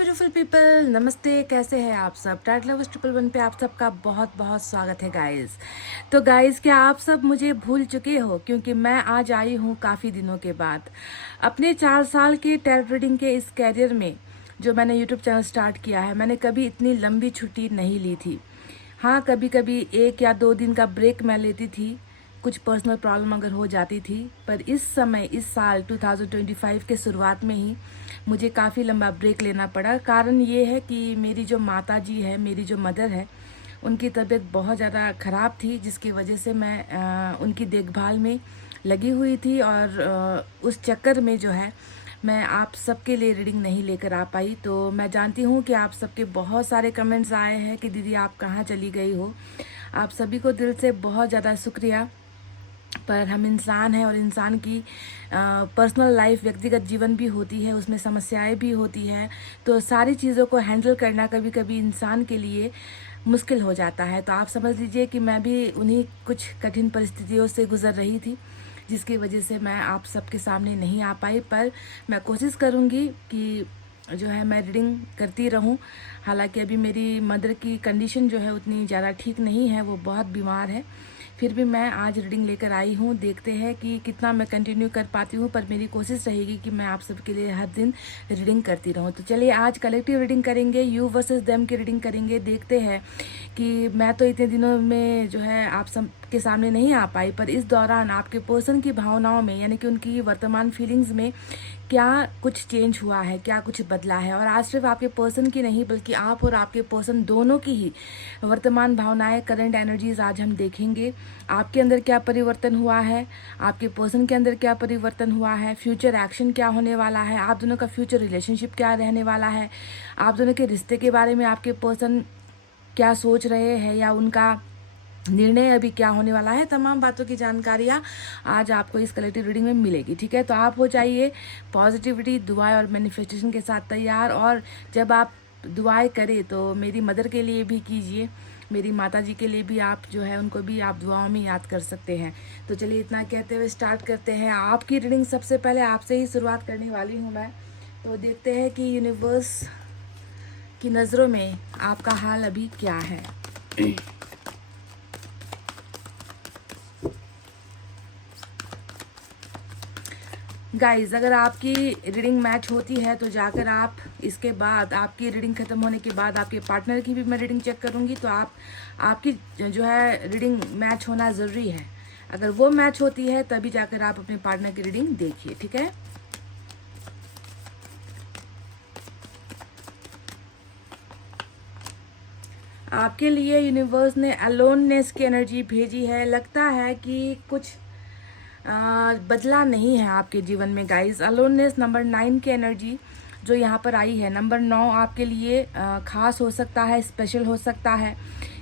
Beautiful people, नमस्ते। कैसे हैं आप सब? टाइट लवर्स 111 पे आप सबका बहुत बहुत स्वागत है गाइस। तो गाइस, क्या आप सब मुझे भूल चुके हो? क्योंकि मैं आज आई हूँ काफ़ी दिनों के बाद अपने 4 साल के टैरोट रीडिंग के इस कैरियर में। जो मैंने यूट्यूब चैनल स्टार्ट किया है, मैंने कभी इतनी लंबी छुट्टी नहीं ली थी। हाँ, कभी कभी 1 या 2 दिन का ब्रेक मैं लेती थी, कुछ पर्सनल प्रॉब्लम अगर हो जाती थी। पर इस समय, इस साल 2025 के शुरुआत में ही मुझे काफ़ी लंबा ब्रेक लेना पड़ा। कारण ये है कि मेरी जो माता जी है, मेरी जो मदर है, उनकी तबीयत बहुत ज़्यादा ख़राब थी, जिसकी वजह से मैं उनकी देखभाल में लगी हुई थी। और उस चक्कर में जो है, मैं आप सबके लिए रीडिंग नहीं लेकर आ पाई। तो मैं जानती हूँ कि आप सबके बहुत सारे कमेंट्स आए हैं कि दीदी आप कहाँ चली गई हो। आप सभी को दिल से बहुत ज़्यादा शुक्रिया। पर हम इंसान हैं और इंसान की पर्सनल लाइफ, व्यक्तिगत जीवन भी होती है, उसमें समस्याएं भी होती हैं। तो सारी चीज़ों को हैंडल करना कभी कभी इंसान के लिए मुश्किल हो जाता है। तो आप समझ लीजिए कि मैं भी उन्हीं कुछ कठिन परिस्थितियों से गुजर रही थी, जिसकी वजह से मैं आप सबके सामने नहीं आ पाई। पर मैं कोशिश करूँगी कि जो है मैं रीडिंग करती रहूं। हालांकि अभी मेरी मदर की कंडीशन जो है उतनी ज़्यादा ठीक नहीं है, वो बहुत बीमार है। फिर भी मैं आज रीडिंग लेकर आई हूँ। देखते हैं कि कितना मैं कंटिन्यू कर पाती हूँ, पर मेरी कोशिश रहेगी कि मैं आप सबके लिए हर दिन रीडिंग करती रहूँ। तो चलिए, आज कलेक्टिव रीडिंग करेंगे, यू वर्सेस देम की रीडिंग करेंगे। देखते हैं कि मैं तो इतने दिनों में जो है आप सब के सामने नहीं आ पाई, पर इस दौरान आपके पर्सन की भावनाओं में, यानी कि उनकी वर्तमान फीलिंग्स में क्या कुछ चेंज हुआ है, क्या कुछ बदला है। और आज सिर्फ आपके पर्सन की नहीं, बल्कि आप और आपके पर्सन दोनों की ही वर्तमान भावनाएं, करंट एनर्जीज आज हम देखेंगे। आपके अंदर क्या परिवर्तन हुआ है, आपके पर्सन के अंदर क्या परिवर्तन हुआ है, फ्यूचर एक्शन क्या होने वाला है, आप दोनों का फ्यूचर रिलेशनशिप क्या रहने वाला है, आप दोनों के रिश्ते के बारे में आपके पर्सन क्या सोच रहे हैं, या उनका निर्णय अभी क्या होने वाला है। तमाम बातों की जानकारियाँ आज आपको इस कलेक्टिव रीडिंग में मिलेगी। ठीक है, तो आप हो जाइए पॉजिटिविटी, दुआएं और मैनिफेस्टेशन के साथ तैयार। और जब आप दुआएं करें तो मेरी मदर के लिए भी कीजिए, मेरी माता जी के लिए भी आप जो है उनको भी आप दुआओं में याद कर सकते हैं। तो चलिए, इतना कहते हुए स्टार्ट करते हैं आपकी रीडिंग। सबसे पहले आपसे ही शुरुआत करने वाली हूँ मैं। तो देखते हैं कि यूनिवर्स की नज़रों में आपका हाल अभी क्या है। गाइज, अगर आपकी रीडिंग मैच होती है तो जाकर आप इसके बाद, आपकी रीडिंग ख़त्म होने के बाद आपके पार्टनर की भी मैं रीडिंग चेक करूंगी। तो आपकी जो है रीडिंग मैच होना ज़रूरी है। अगर वो मैच होती है तभी जाकर आप अपने पार्टनर की रीडिंग देखिए। ठीक है, आपके लिए यूनिवर्स ने अलोननेस की एनर्जी भेजी है। लगता है कि कुछ बदला नहीं है आपके जीवन में गाइस। अलोननेस नंबर 9 की एनर्जी जो यहाँ पर आई है, नंबर 9 आपके लिए खास हो सकता है, स्पेशल हो सकता है,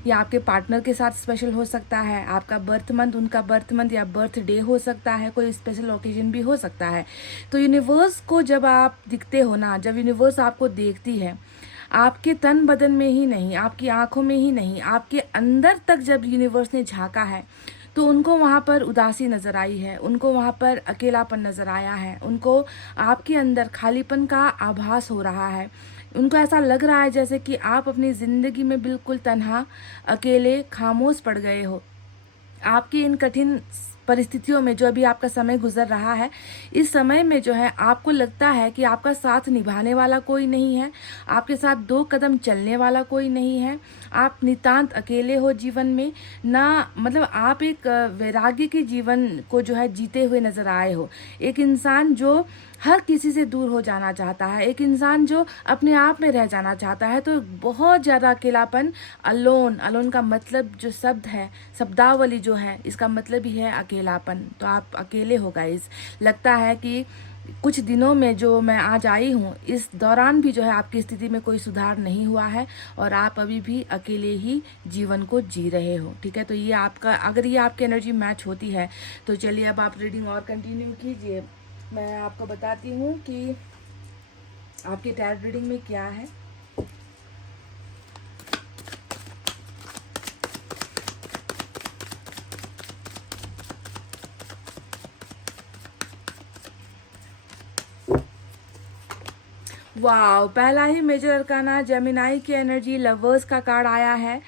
या आपके पार्टनर के साथ स्पेशल हो सकता है। आपका बर्थ मंथ, उनका बर्थ मंथ या बर्थ डे हो सकता है, कोई स्पेशल ओकेजन भी हो सकता है। तो यूनिवर्स को जब आप दिखते हो ना, जब यूनिवर्स आपको देखती है, आपके तन बदन में ही नहीं, आपकी आंखों में ही नहीं, आपके अंदर तक जब यूनिवर्स ने झांका है, तो उनको वहाँ पर उदासी नज़र आई है, उनको वहाँ पर अकेलापन नज़र आया है, उनको आपके अंदर खालीपन का आभास हो रहा है। उनको ऐसा लग रहा है जैसे कि आप अपनी ज़िंदगी में बिल्कुल तन्हा, अकेले, खामोश पड़ गए हो। आपकी इन कठिन परिस्थितियों में जो अभी आपका समय गुजर रहा है, इस समय में जो है आपको लगता है कि आपका साथ निभाने वाला कोई नहीं है, आपके साथ 2 कदम चलने वाला कोई नहीं है। आप नितांत अकेले हो जीवन में ना, मतलब आप एक वैराग्य के जीवन को जो है जीते हुए नजर आए हो। एक इंसान जो हर किसी से दूर हो जाना चाहता है, एक इंसान जो अपने आप में रह जाना चाहता है। तो बहुत ज़्यादा अकेलापन, अलोन, अलोन का मतलब जो शब्द है, शब्दावली जो है, इसका मतलब ही है अकेलापन। तो आप अकेले हो गाइस। लगता है कि कुछ दिनों में जो मैं आज आई हूँ, इस दौरान भी जो है आपकी स्थिति में कोई सुधार नहीं हुआ है, और आप अभी भी अकेले ही जीवन को जी रहे हो। ठीक है, तो ये आपका, अगर ये आपकी एनर्जी मैच होती है तो चलिए अब आप रीडिंग और कंटिन्यू कीजिए। मैं आपको बताती हूँ कि आपके टैरोट रीडिंग में क्या है। वाह, पहला ही मेजर अरकाना जेमिनाई की एनर्जी लवर्स का कार्ड आया है।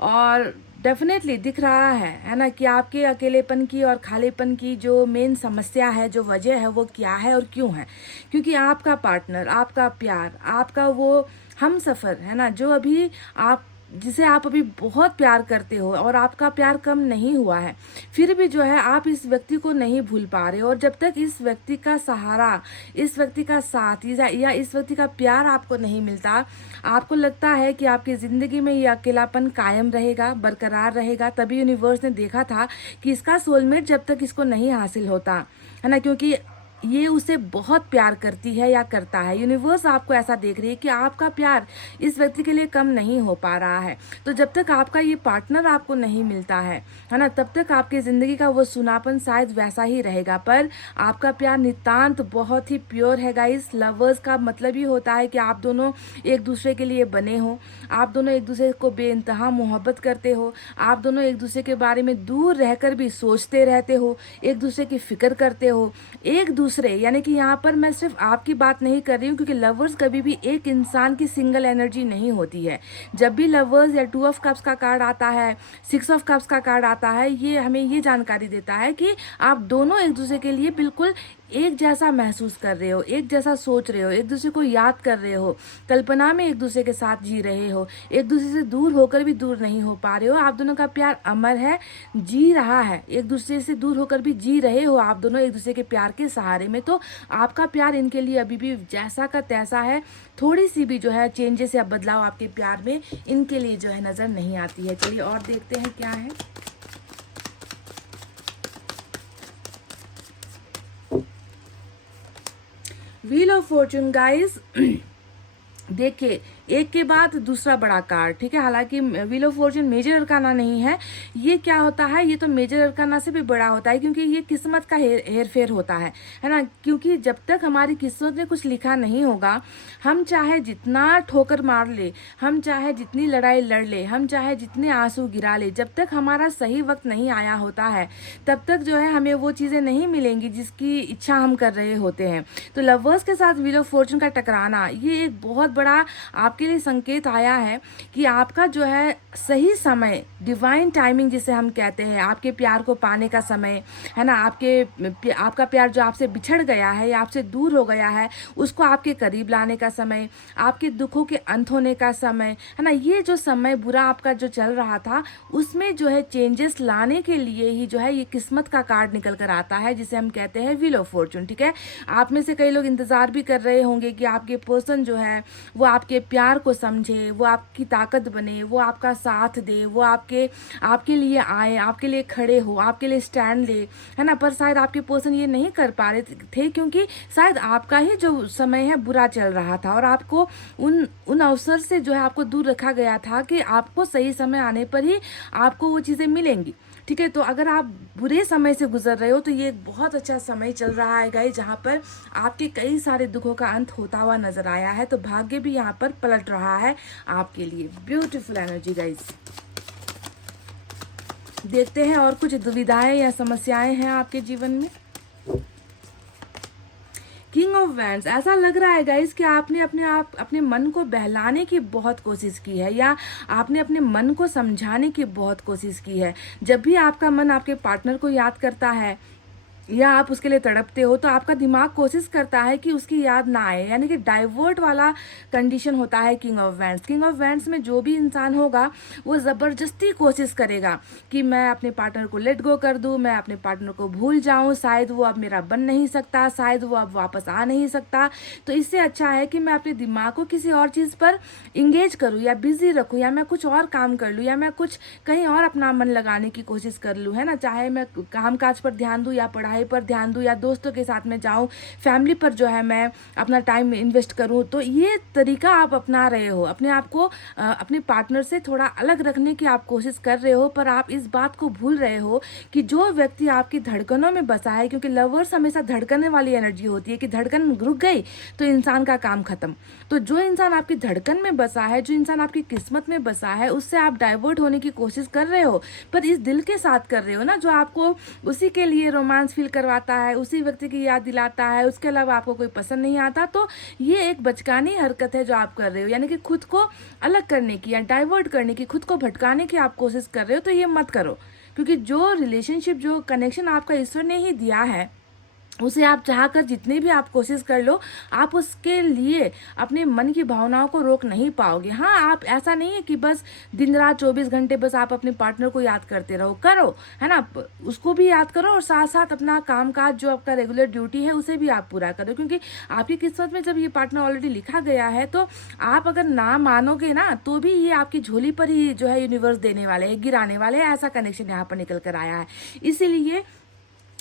और डेफिनेटली दिख रहा है ना, कि आपके अकेलेपन की और खालीपन की जो मेन समस्या है, जो वजह है, वो क्या है और क्यों है। क्योंकि आपका पार्टनर, आपका प्यार, आपका वो हम सफ़र है ना, जो अभी आप जिसे आप अभी बहुत प्यार करते हो और आपका प्यार कम नहीं हुआ है, फिर भी जो है आप इस व्यक्ति को नहीं भूल पा रहे हो। और जब तक इस व्यक्ति का सहारा, इस व्यक्ति का साथ या इस व्यक्ति का प्यार आपको नहीं मिलता, आपको लगता है कि आपकी ज़िंदगी में ये अकेलापन कायम रहेगा, बरकरार रहेगा। तभी यूनिवर्स ने देखा था कि इसका सोलमेट जब तक इसको नहीं हासिल होता है ना, क्योंकि ये उसे बहुत प्यार करती है या करता है। यूनिवर्स आपको ऐसा देख रही है कि आपका प्यार इस व्यक्ति के लिए कम नहीं हो पा रहा है। तो जब तक आपका ये पार्टनर आपको नहीं मिलता है ना, तब तक आपकी ज़िंदगी का वो सुनापन शायद वैसा ही रहेगा। पर आपका प्यार नितांत बहुत ही प्योर है गाइस। लवर्स का मतलब ही होता है कि आप दोनों एक दूसरे के लिए बने हो, आप दोनों एक दूसरे को बेइंतहा मोहब्बत करते हो, आप दोनों एक दूसरे के बारे में दूर रहकर भी सोचते रहते हो, एक दूसरे की फिक्र करते हो, एक दूसरे, यानी कि यहाँ पर मैं सिर्फ आपकी बात नहीं कर रही हूँ, क्योंकि लवर्स कभी भी एक इंसान की सिंगल एनर्जी नहीं होती है। जब भी लवर्स या 2 ऑफ कप्स का कार्ड आता है, 6 ऑफ कप्स का कार्ड आता है, ये हमें ये जानकारी देता है कि आप दोनों एक दूसरे के लिए बिल्कुल एक जैसा महसूस कर रहे हो, एक जैसा सोच रहे हो, एक दूसरे को याद कर रहे हो, कल्पना में एक दूसरे के साथ जी रहे हो, एक दूसरे से दूर होकर भी दूर नहीं हो पा रहे हो। आप दोनों का प्यार अमर है, जी रहा है, एक दूसरे से दूर होकर भी जी रहे हो आप दोनों एक दूसरे के प्यार के सहारे में। तो आपका प्यार इनके लिए अभी भी जैसा का तैसा है। थोड़ी सी भी जो है चेंजेस या बदलाव आपके प्यार में इनके लिए जो है नज़र नहीं आती है। चलिए और देखते हैं क्या है। व्हील ऑफ फॉर्चून गाइस, देखिए एक के बाद दूसरा बड़ा कार्ड, ठीक है। हालांकि wheel of fortune major arcana नहीं है, ये क्या होता है, ये तो मेजर अरकाना से भी बड़ा होता है, क्योंकि ये किस्मत का हेर फेर होता है ना। क्योंकि जब तक हमारी किस्मत में कुछ लिखा नहीं होगा, हम चाहे जितना ठोकर मार ले, हम चाहे जितनी लड़ाई लड़ ले, हम चाहे जितने आंसू गिरा ले, जब तक हमारा सही वक्त नहीं आया होता है, तब तक जो है हमें वो चीज़ें नहीं मिलेंगी जिसकी इच्छा हम कर रहे होते हैं। तो लवर्स के साथ व्हील ऑफ फॉर्चून का टकराना, ये एक बहुत बड़ा आपके लिए संकेत आया है कि आपका जो है सही समय, डिवाइन टाइमिंग जिसे हम कहते हैं, आपके प्यार को पाने का समय है ना, आपका प्यार जो आपसे बिछड़ गया है या आपसे दूर हो गया है, उसको आपके करीब लाने का समय, आपके दुखों के अंत होने का समय है ना। ये जो समय बुरा आपका जो चल रहा था, उसमें जो है चेंजेस लाने के लिए ही जो है ये किस्मत का कार्ड निकल कर आता है, जिसे हम कहते हैं व्हील ऑफ फॉर्चून, ठीक है। आप में से कई लोग इंतजार भी कर रहे होंगे कि आपके पर्सन जो है वो आपके प्यार को समझे, वो आपकी ताकत बने, वो आपका साथ दे, वो आपके लिए आए, आपके लिए खड़े हो, आपके लिए स्टैंड ले, है ना। पर शायद आपके पर्सन ये नहीं कर पा रहे थे, क्योंकि शायद आपका ही जो समय है बुरा चल रहा था, और आपको उन अवसर से जो है आपको दूर रखा गया था कि आपको सही समय आने पर ही आपको वो चीज़ें मिलेंगी, ठीक है। तो अगर आप बुरे समय से गुजर रहे हो, तो ये एक बहुत अच्छा समय चल रहा है गाइस, जहाँ पर आपके कई सारे दुखों का अंत होता हुआ नजर आया है। तो भाग्य भी यहाँ पर पलट रहा है आपके लिए। Beautiful energy guys. देखते हैं और कुछ दुविधाएं या समस्याएं हैं आपके जीवन में। किंग ऑफ वैंड्स, ऐसा लग रहा है गाइस कि आपने अपने मन को बहलाने की बहुत कोशिश की है, या आपने अपने मन को समझाने की बहुत कोशिश की है। जब भी आपका मन आपके पार्टनर को याद करता है या आप उसके लिए तड़पते हो, तो आपका दिमाग कोशिश करता है कि उसकी याद ना आए, यानी कि डाइवर्ट वाला कंडीशन होता है king of wands. King of wands में जो भी इंसान होगा वो ज़बरदस्ती कोशिश करेगा कि मैं अपने पार्टनर को लेट गो कर दूं, मैं अपने पार्टनर को भूल जाऊं, शायद वो अब मेरा बन नहीं सकता, शायद वो अब वापस आ नहीं सकता। तो इससे अच्छा है कि मैं अपने दिमाग को किसी और चीज़ पर इंगेज करूँ या बिजी रखूँ, या मैं कुछ और काम कर लूँ, या मैं कुछ कहीं और अपना मन लगाने की कोशिश कर लूँ, है ना। चाहे मैं काम काज पर ध्यान दूँ या पढ़ाई पर ध्यान दूँ या दोस्तों के साथ में जाऊँ, फैमिली पर जो है मैं अपना टाइम इन्वेस्ट करूँ। तो ये तरीका आप अपना रहे हो, अपने आप को अपने पार्टनर से थोड़ा अलग रखने की आप कोशिश कर रहे हो, पर आप इस बात को भूल रहे हो कि जो व्यक्ति आपकी धड़कनों में बसा है, क्योंकि लवर्स हमेशा धड़कने वाली एनर्जी होती है कि धड़कन रुक गई तो इंसान का काम खत्म। तो जो इंसान आपकी धड़कन में बसा है, जो इंसान आपकी किस्मत में बसा है, उससे आप डाइवर्ट होने की कोशिश कर रहे हो, पर इस दिल के साथ कर रहे हो ना, जो आपको उसी के लिए रोमांस फील करवाता है, उसी व्यक्ति की याद दिलाता है, उसके अलावा आपको कोई पसंद नहीं आता, तो ये एक बचकानी हरकत है जो आप कर रहे हो, यानी कि खुद को अलग करने की या डाइवर्ट करने की, खुद को भटकाने की आप कोशिश कर रहे हो। तो ये मत करो, क्योंकि जो रिलेशनशिप, जो कनेक्शन आपका ईश्वर ने ही दिया है, उसे आप चाहकर जितनी भी आप कोशिश कर लो, आप उसके लिए अपने मन की भावनाओं को रोक नहीं पाओगे। हाँ, आप ऐसा नहीं है कि बस दिन रात 24 घंटे बस आप अपने पार्टनर को याद करते रहो, करो, है ना, उसको भी याद करो और साथ साथ अपना कामकाज जो आपका रेगुलर ड्यूटी है उसे भी आप पूरा करो, क्योंकि आपकी किस्मत में जब ये पार्टनर ऑलरेडी लिखा गया है, तो आप अगर ना मानोगे ना, तो भी ये आपकी झोली पर ही जो है यूनिवर्स देने वाले है, गिराने वाले है। ऐसा कनेक्शन यहाँ पर निकल कर आया है। इसीलिए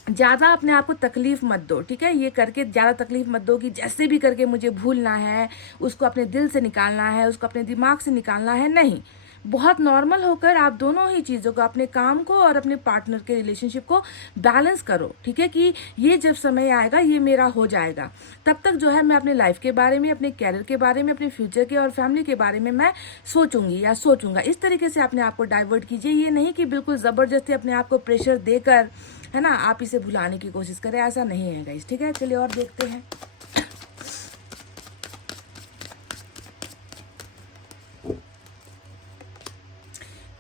ज़्यादा अपने आप को तकलीफ मत दो, ठीक है। ये करके ज़्यादा तकलीफ मत दो कि जैसे भी करके मुझे भूलना है, उसको अपने दिल से निकालना है, उसको अपने दिमाग से निकालना है। नहीं, बहुत नॉर्मल होकर आप दोनों ही चीज़ों को, अपने काम को और अपने पार्टनर के रिलेशनशिप को बैलेंस करो, ठीक है, कि ये जब समय आएगा ये मेरा हो जाएगा। तब तक जो है मैं अपने लाइफ के बारे में, अपने कैरियर के बारे में, अपने फ्यूचर के और फैमिली के बारे में मैं सोचूंगी या सोचूंगा। इस तरीके से अपने आप को डाइवर्ट कीजिए। ये नहीं कि बिल्कुल ज़बरदस्ती अपने आप को प्रेशर देकर, है ना, आप इसे भुलाने की कोशिश करें। ऐसा नहीं है गाइस, ठीक है। चलिए और देखते हैं।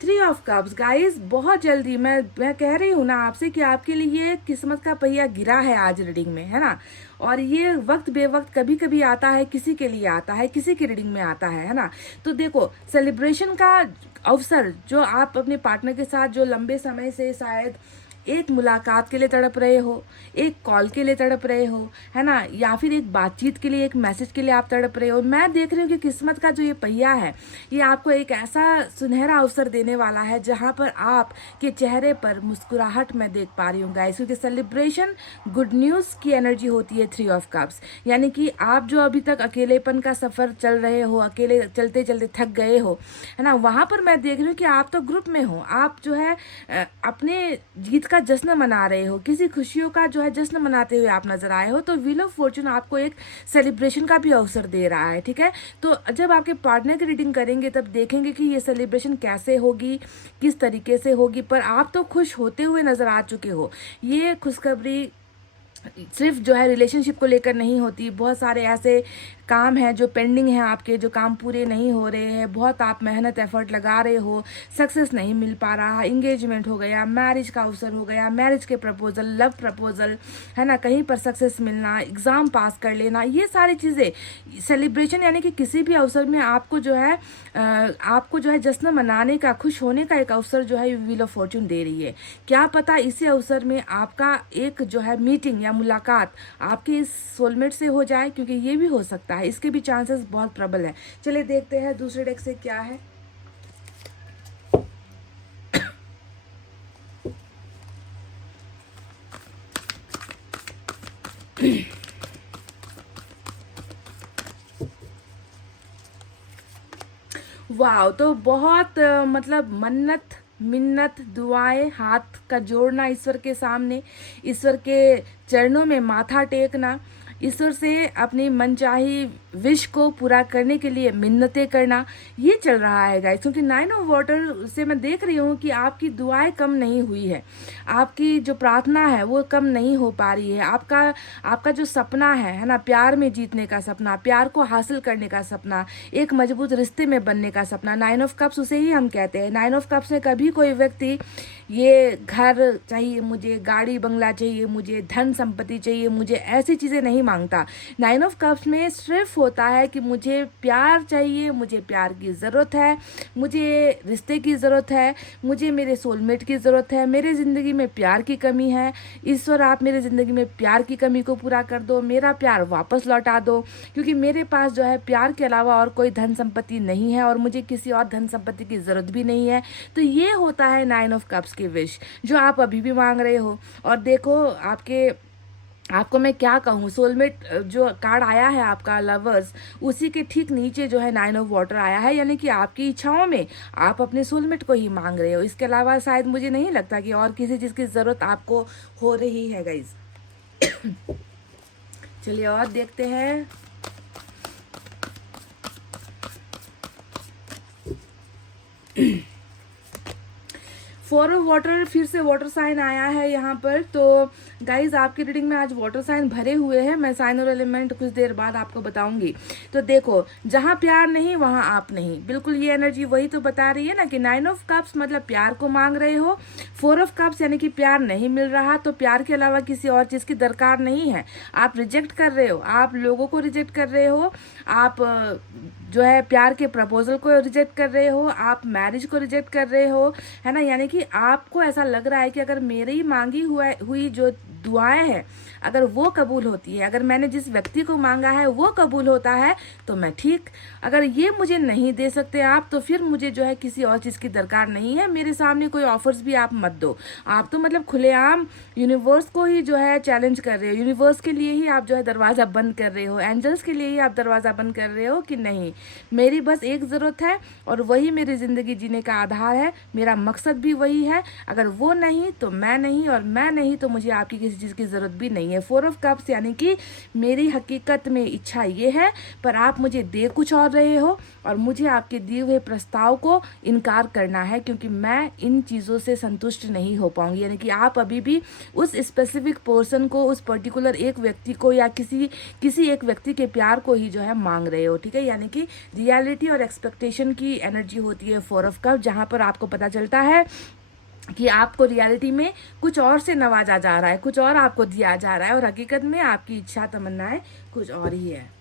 3 ऑफ कप्स गाइस, बहुत जल्दी मैं कह रही हूँ ना आपसे कि आपके लिए किस्मत का पहिया गिरा है आज रीडिंग में, है ना। और ये वक्त बेवक्त कभी कभी आता है, किसी के लिए आता है, किसी की रीडिंग में आता है ना। तो देखो, सेलिब्रेशन का अवसर जो आप अपने पार्टनर के साथ जो लंबे समय से शायद एक मुलाकात के लिए तड़प रहे हो, एक कॉल के लिए तड़प रहे हो, है ना, या फिर एक बातचीत के लिए, एक मैसेज के लिए आप तड़प रहे हो। मैं देख रही हूँ कि किस्मत का जो ये पहिया है, ये आपको एक ऐसा सुनहरा अवसर देने वाला है जहाँ पर आप के चेहरे पर मुस्कुराहट मैं देख पा रही हूँ गाइस, क्योंकि सेलिब्रेशन गुड न्यूज़ की एनर्जी होती है 3 ऑफ कप्स। यानी कि आप जो अभी तक अकेलेपन का सफ़र चल रहे हो, अकेले चलते चलते थक गए हो, है ना, वहाँ पर मैं देख रही हूँ कि आप तो ग्रुप में हो, आप जो है अपने जीत का जश्न मना रहे हो, किसी खुशियों का जो है जश्न मनाते हुए आप नजर आए हो। तो व्हील ऑफ फॉर्चून आपको एक सेलिब्रेशन का भी अवसर दे रहा है, ठीक है। तो जब आपके पार्टनर की रीडिंग करेंगे तब देखेंगे कि ये सेलिब्रेशन कैसे होगी, किस तरीके से होगी, पर आप तो खुश होते हुए नजर आ चुके हो। ये खुशखबरी सिर्फ जो है रिलेशनशिप को लेकर नहीं होती, बहुत सारे ऐसे काम हैं जो पेंडिंग हैं आपके, जो काम पूरे नहीं हो रहे हैं, बहुत आप मेहनत एफर्ट लगा रहे हो, सक्सेस नहीं मिल पा रहा, इंगेजमेंट हो गया, मैरिज का अवसर हो गया, मैरिज के प्रपोजल, लव प्रपोजल, है ना, कहीं पर सक्सेस मिलना, एग्ज़ाम पास कर लेना, ये सारी चीज़ें सेलिब्रेशन, यानी कि किसी भी अवसर में आपको जो है जश्न मनाने का, खुश होने का एक अवसर जो है व्हील ऑफ फॉर्चून दे रही है। क्या पता इसी अवसर में आपका एक जो है मीटिंग या मुलाकात आपके इस सोलमेट से हो जाए, क्योंकि ये भी हो सकता है, इसके भी चांसेस बहुत प्रबल है। चलिए देखते हैं दूसरे डेक से क्या है। वाह, तो बहुत मतलब मन्नत मिन्नत दुआएं, हाथ का जोड़ना ईश्वर के सामने, ईश्वर के चरणों में माथा टेकना, ईश्वर से अपनी मनचाही विश को पूरा करने के लिए मिन्नतें करना, ये चल रहा है गाइस। क्योंकि 9 ऑफ वाटर से मैं देख रही हूँ कि आपकी दुआएं कम नहीं हुई है, आपकी जो प्रार्थना है वो कम नहीं हो पा रही है। आपका जो सपना है ना, प्यार में जीतने का सपना, प्यार को हासिल करने का सपना, एक मजबूत रिश्ते में बनने का सपना, 9 ऑफ कप्स उसे ही हम कहते हैं। 9 ऑफ कप्स में कभी कोई व्यक्ति ये घर चाहिए मुझे, गाड़ी बंगला चाहिए मुझे, धन संपत्ति चाहिए मुझे, ऐसी चीज़ें नहीं मांगता। 9 ऑफ कप्स में सिर्फ होता है कि मुझे प्यार चाहिए, मुझे प्यार की ज़रूरत है, मुझे रिश्ते की ज़रूरत है, मुझे मेरे सोलमेट की ज़रूरत है, मेरे ज़िंदगी में प्यार की कमी है, ईश्वर आप मेरे ज़िंदगी में प्यार की कमी को पूरा कर दो, मेरा प्यार वापस लौटा दो, क्योंकि मेरे पास जो है प्यार के अलावा और कोई धन संपत्ति नहीं है और मुझे किसी और धन संपत्ति की ज़रूरत भी नहीं है। तो ये होता है 9 ऑफ कप्स की विश, जो आप अभी भी मांग रहे हो। और देखो आपको मैं क्या कहूँ, सोलमेट जो कार्ड आया है आपका लवर्स, उसी के ठीक नीचे जो है 9 ऑफ वाटर आया है, यानी कि आपकी इच्छाओं में आप अपने सोलमेट को ही मांग रहे हो। इसके अलावा शायद मुझे नहीं लगता कि और किसी चीज़ की ज़रूरत आपको हो रही है गाइज। चलिए और देखते हैं। फोर ऑफ वाटर, फिर से वाटर साइन आया है यहाँ पर। तो गाइज आपकी रीडिंग में आज वाटर साइन भरे हुए हैं। मैं साइन और एलिमेंट कुछ देर बाद आपको बताऊंगी। तो देखो, जहाँ प्यार नहीं वहाँ आप नहीं, बिल्कुल ये एनर्जी वही तो बता रही है ना कि 9 ऑफ कप्स मतलब प्यार को मांग रहे हो, 4 ऑफ कप्स यानी कि प्यार नहीं मिल रहा, तो प्यार के अलावा किसी और चीज़ की दरकार नहीं है। आप रिजेक्ट कर रहे हो, आप लोगों को रिजेक्ट कर रहे हो, आप जो है प्यार के प्रपोजल को रिजेक्ट कर रहे हो, आप मैरिज को रिजेक्ट कर रहे हो, है ना। यानी कि आपको ऐसा लग रहा है कि अगर मेरी मांगी हुई जो दुआएं हैं अगर वो कबूल होती है, अगर मैंने जिस व्यक्ति को मांगा है वो कबूल होता है तो मैं ठीक, अगर ये मुझे नहीं दे सकते आप तो फिर मुझे जो है किसी और चीज़ की दरकार नहीं है। मेरे सामने कोई ऑफर्स भी आप मत दो। आप तो मतलब खुलेआम यूनिवर्स को ही जो है चैलेंज कर रहे हो, यूनिवर्स के लिए ही आप जो है दरवाज़ा बंद कर रहे हो, एंजल्स के लिए ही आप दरवाज़ा बंद कर रहे हो कि नहीं, मेरी बस एक ज़रूरत है और वही मेरी ज़िंदगी जीने का आधार है, मेरा मकसद भी वही है। अगर वो नहीं तो मैं नहीं, और मैं नहीं तो मुझे आपकी किसी चीज़ की ज़रूरत भी नहीं है। 4 ऑफ कप्स यानी कि मेरी हकीकत में इच्छा ये है पर आप मुझे दे कुछ और रहे हो और मुझे आपके दिए हुए प्रस्ताव को इनकार करना है, क्योंकि मैं इन चीज़ों से संतुष्ट नहीं हो पाऊंगी। यानी कि आप अभी भी उस स्पेसिफिक पर्सन को, उस पर्टिकुलर एक व्यक्ति को या किसी एक व्यक्ति के प्यार को ही जो है मांग रहे हो, ठीक है। यानी कि रियलिटी और एक्सपेक्टेशन की एनर्जी होती है 4 ऑफ कप, जहाँ पर आपको पता चलता है कि आपको रियलिटी में कुछ और से नवाजा जा रहा है, कुछ और आपको दिया जा रहा है और हकीकत में आपकी इच्छा तमन्नाएं कुछ और ही है।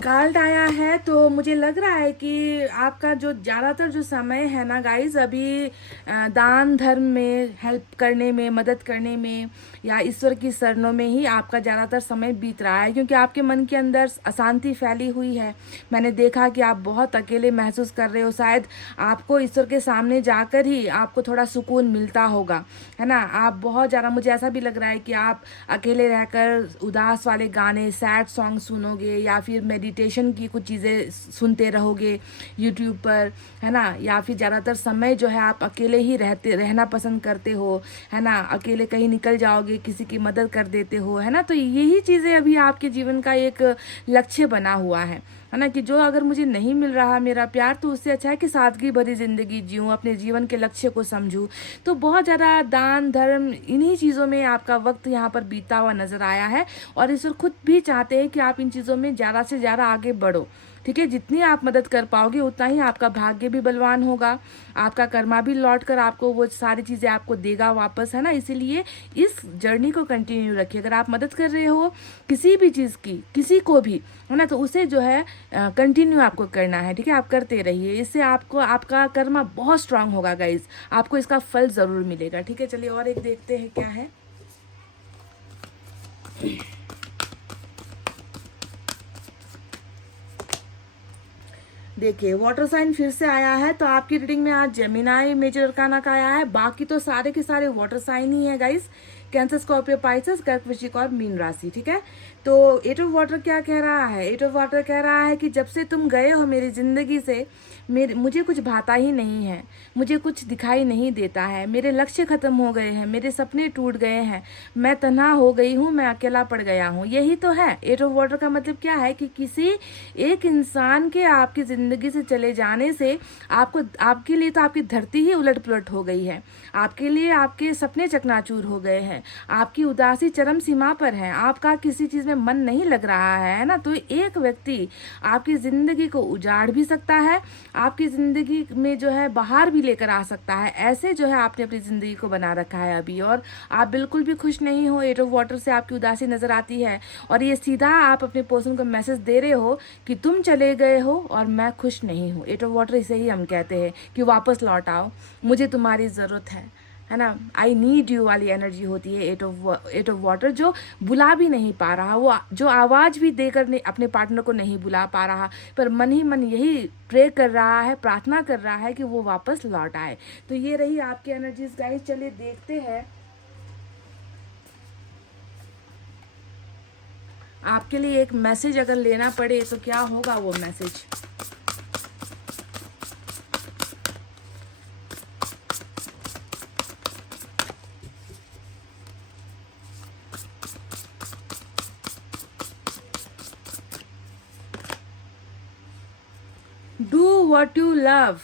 कार्ड आया है तो मुझे लग रहा है कि आपका जो ज़्यादातर जो समय है ना गाइज, अभी दान धर्म में, हेल्प करने में, मदद करने में या ईश्वर की शरणों में ही आपका ज़्यादातर समय बीत रहा है, क्योंकि आपके मन के अंदर अशांति फैली हुई है। मैंने देखा कि आप बहुत अकेले महसूस कर रहे हो, शायद आपको ईश्वर के सामने जाकर ही आपको थोड़ा सुकून मिलता होगा, है ना। आप बहुत ज़्यादा, मुझे ऐसा भी लग रहा है कि आप अकेले रहकर उदास वाले गाने, सैड सॉन्ग सुनोगे या फिर मेडिटेशन की कुछ चीज़ें सुनते रहोगे यूट्यूब पर, है ना। या फिर ज़्यादातर समय जो है आप अकेले ही रहना पसंद करते हो, है ना। अकेले कहीं निकल जाओगे, किसी की मदद कर देते हो, है ना। तो यही चीज़ें अभी आपके जीवन का एक लक्ष्य बना हुआ है ना, कि जो अगर मुझे नहीं मिल रहा मेरा प्यार तो उससे अच्छा है कि सादगी भरी ज़िंदगी जीऊँ, अपने जीवन के लक्ष्य को समझूँ। तो बहुत ज़्यादा दान धर्म इन्हीं चीज़ों में आपका वक्त यहाँ पर बीता हुआ नज़र आया है और ईश्वर खुद भी चाहते हैं कि आप इन चीज़ों में ज़्यादा से ज़्यादा आगे बढ़ो, ठीक है। जितनी आप मदद कर पाओगे उतना ही आपका भाग्य भी बलवान होगा, आपका कर्मा भी लौट कर आपको वो सारी चीज़ें आपको देगा वापस, है ना। इसीलिए इस जर्नी को कंटिन्यू रखिए। अगर आप मदद कर रहे हो किसी भी चीज़ की, किसी को भी, है ना, तो उसे जो है कंटिन्यू आपको करना है, ठीक है। आप करते रहिए, इससे आपको आपका कर्मा बहुत स्ट्रांग होगा गाइज, आपको इसका फल ज़रूर मिलेगा, ठीक है। चलिए और एक देखते हैं क्या है। देखिए वाटर साइन फिर से आया है, तो आपकी रीडिंग में आज जेमिनाई मेजर अरकाना का आया है, बाकी तो सारे के सारे वाटर साइन ही है गाइस। कैंसर, स्कॉर्पियो, पाइसेस, कर्क, वृश्चिक और मीन राशि, ठीक है। तो 8 ऑफ वाटर क्या कह रहा है? 8 ऑफ वाटर कह रहा है कि जब से तुम गए हो मेरी जिंदगी से मुझे कुछ भाता ही नहीं है, मुझे कुछ दिखाई नहीं देता है, मेरे लक्ष्य खत्म हो गए हैं, मेरे सपने टूट गए हैं, मैं तन्हा हो गई हूँ, मैं अकेला पड़ गया हूँ। यही तो है 8 ऑफ वाटर का मतलब क्या है कि किसी एक इंसान के आपकी जिंदगी से चले जाने से आपके लिए तो आपकी धरती ही उलट पुलट हो गई है, आपके लिए आपके सपने चकनाचूर हो गए हैं, आपकी उदासी चरम सीमा पर है, आपका किसी चीज में मन नहीं लग रहा है ना। तो एक व्यक्ति आपकी जिंदगी को उजाड़ भी सकता है, आपकी ज़िंदगी में जो है बाहर भी लेकर आ सकता है। ऐसे जो है आपने अपनी ज़िंदगी को बना रखा है अभी, और आप बिल्कुल भी खुश नहीं हो। 8 ऑफ वाटर से आपकी उदासी नज़र आती है और ये सीधा आप अपने पर्सन को मैसेज दे रहे हो कि तुम चले गए हो और मैं खुश नहीं हूँ। 8 ऑफ वाटर इसे ही हम कहते हैं कि वापस लौट आओ, मुझे तुम्हारी ज़रूरत है ना। आई नीड यू वाली एनर्जी होती है 8 ऑफ वाटर, जो बुला भी नहीं पा रहा, वो जो आवाज़ भी देकर अपने पार्टनर को नहीं बुला पा रहा, पर मन ही मन यही प्रे कर रहा है, प्रार्थना कर रहा है कि वो वापस लौट आए। तो ये रही आपकी एनर्जीज गाइस। चलिए देखते हैं आपके लिए एक मैसेज अगर लेना पड़े तो क्या होगा वो message. what you love.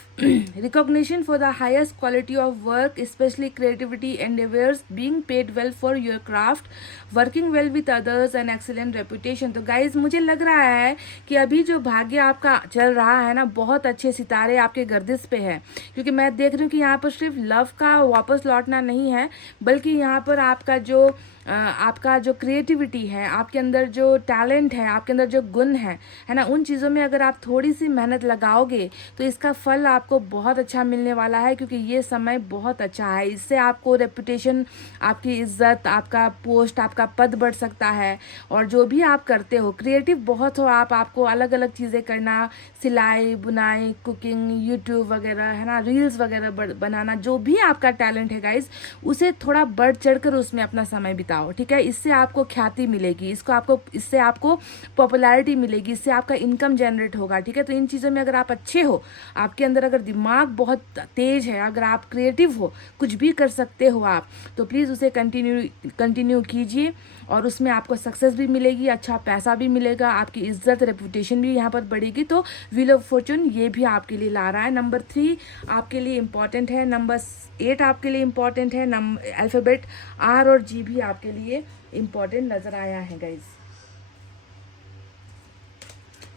Recognition for the highest quality of work, especially creativity endeavors, being paid well for your craft, working well with others and excellent reputation. तो गाइज मुझे लग रहा है कि अभी जो भाग्य आपका चल रहा है ना, बहुत अच्छे सितारे आपके गर्दिश पे है, क्योंकि मैं देख रही हूँ कि यहाँ पर सिर्फ लव का वापस लौटना नहीं है, बल्कि यहाँ पर आपका जो क्रिएटिविटी है, आपके अंदर जो टैलेंट है, आपके अंदर जो गुण है ना, उन चीज़ों में अगर आप थोड़ी सी मेहनत लगाओगे तो इसका फल आपको बहुत अच्छा मिलने वाला है, क्योंकि ये समय बहुत अच्छा है। इससे आपको रेपुटेशन, आपकी इज्जत, आपका पोस्ट, आपका पद बढ़ सकता है। और जो भी आप करते हो, क्रिएटिव बहुत हो आप, आपको अलग अलग चीज़ें करना, सिलाई, बुनाई, कुकिंग, यूट्यूब वगैरह है ना, रील्स वगैरह बनाना, जो भी आपका टैलेंट है गाइज, उसे थोड़ा बढ़ चढ़ कर उसमें अपना समय बिताओ, ठीक है। इससे आपको ख्याति मिलेगी, इससे आपको पॉपुलैरिटी मिलेगी, इससे आपका इनकम जनरेट होगा, ठीक है। तो इन चीज़ों में अगर आप अच्छे हो, आपके अंदर अगर दिमाग बहुत तेज है, अगर आप क्रिएटिव हो, कुछ भी कर सकते हो आप, तो प्लीज़ उसे कंटिन्यू कीजिए, और उसमें आपको सक्सेस भी मिलेगी, अच्छा पैसा भी मिलेगा, आपकी इज्जत, रेपुटेशन भी यहाँ पर बढ़ेगी। तो व्हील ऑफ फॉर्चून ये भी आपके लिए ला रहा है। नंबर 3 आपके लिए इम्पॉर्टेंट है, नंबर 8 आपके लिए इम्पॉर्टेंट है, अल्फ़ाबेट R और G भी आपके लिए इम्पॉर्टेंट नज़र आया है गाइज।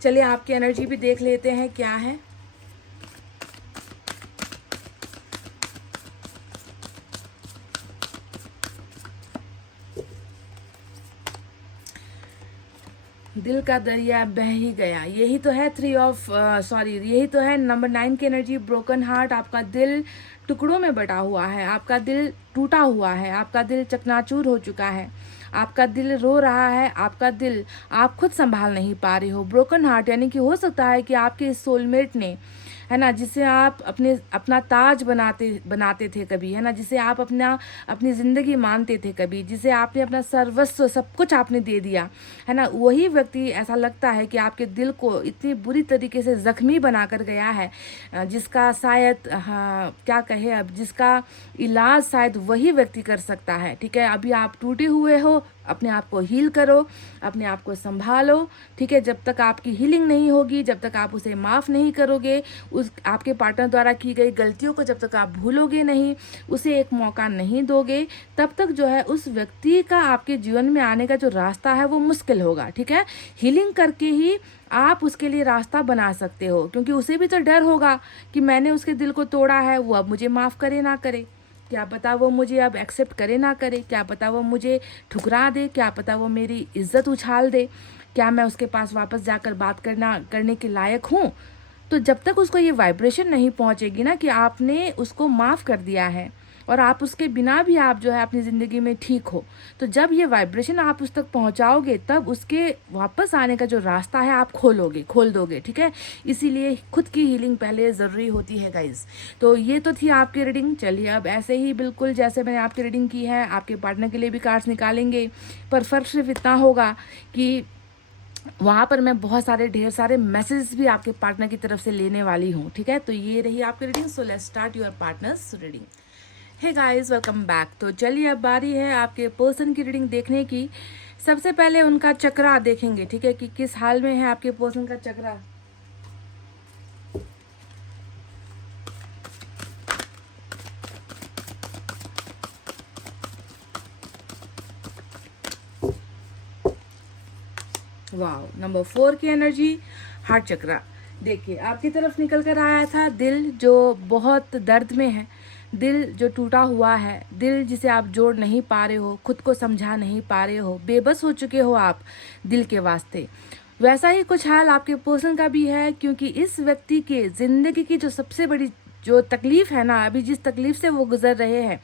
चलिए आपकी एनर्जी भी देख लेते हैं क्या है। दिल का दरिया बह ही गया, यही तो है यही तो है नंबर 9 की एनर्जी, ब्रोकन हार्ट। आपका दिल टुकड़ों में बटा हुआ है, आपका दिल टूटा हुआ है, आपका दिल चकनाचूर हो चुका है, आपका दिल रो रहा है, आपका दिल आप खुद संभाल नहीं पा रहे हो। ब्रोकन हार्ट यानी कि हो सकता है कि आपके सोलमेट ने, है ना, जिसे आप अपना ताज बनाते थे कभी, है ना, जिसे आप अपनी ज़िंदगी मानते थे कभी, जिसे आपने अपना सर्वस्व सब कुछ आपने दे दिया, है ना, वही व्यक्ति ऐसा लगता है कि आपके दिल को इतनी बुरी तरीके से ज़ख्मी बना कर गया है, जिसका शायद, हाँ क्या कहे अब, जिसका इलाज शायद वही व्यक्ति कर सकता है, ठीक है। अभी आप टूटे हुए हो, अपने आप को हील करो, अपने आप को संभालो, ठीक है। जब तक आपकी हीलिंग नहीं होगी, जब तक आप उसे माफ़ नहीं करोगे, उस आपके पार्टनर द्वारा की गई गलतियों को जब तक आप भूलोगे नहीं, उसे एक मौका नहीं दोगे, तब तक जो है उस व्यक्ति का आपके जीवन में आने का जो रास्ता है वो मुश्किल होगा, ठीक है। हीलिंग करके ही आप उसके लिए रास्ता बना सकते हो, क्योंकि उसे भी तो डर होगा कि मैंने उसके दिल को तोड़ा है, वो अब मुझे माफ़ करे ना करे, क्या पता वो मुझे अब एक्सेप्ट करे ना करे, क्या पता वो मुझे ठुकरा दे, क्या पता वो मेरी इज्जत उछाल दे, क्या मैं उसके पास वापस जाकर बात करने के लायक हूँ। तो जब तक उसको ये वाइब्रेशन नहीं पहुँचेगी ना कि आपने उसको माफ़ कर दिया है और आप उसके बिना भी आप जो है अपनी ज़िंदगी में ठीक हो, तो जब ये वाइब्रेशन आप उस तक पहुंचाओगे, तब उसके वापस आने का जो रास्ता है आप खोल दोगे, ठीक है। इसीलिए खुद की हीलिंग पहले ज़रूरी होती है गाइज। तो ये तो थी आपकी रीडिंग। चलिए अब ऐसे ही बिल्कुल जैसे मैंने आपकी रीडिंग की है, आपके पार्टनर के लिए भी कार्ड्स निकालेंगे, पर फ़र्क सिर्फ इतना होगा कि वहाँ पर मैं ढेर सारे मैसेज भी आपके पार्टनर की तरफ से लेने वाली हूँ, ठीक है। तो ये रही आपकी reading. So let's start your partner's reading. Hey guys, welcome back. तो चलिए अब बारी है आपके पर्सन की रीडिंग देखने की। सबसे पहले उनका चक्रा देखेंगे, ठीक है, कि किस हाल में है आपके पर्सन का चक्रा। वाओ, नंबर 4 की एनर्जी, हार्ट चक्रा। देखिए आपकी तरफ निकल कर आया था दिल जो बहुत दर्द में है, दिल जो टूटा हुआ है, दिल जिसे आप जोड़ नहीं पा रहे हो, खुद को समझा नहीं पा रहे हो, बेबस हो चुके हो आप दिल के वास्ते। वैसा ही कुछ हाल आपके पर्सन का भी है, क्योंकि इस व्यक्ति के ज़िंदगी की जो सबसे बड़ी जो तकलीफ़ है ना, अभी जिस तकलीफ़ से वो गुजर रहे हैं,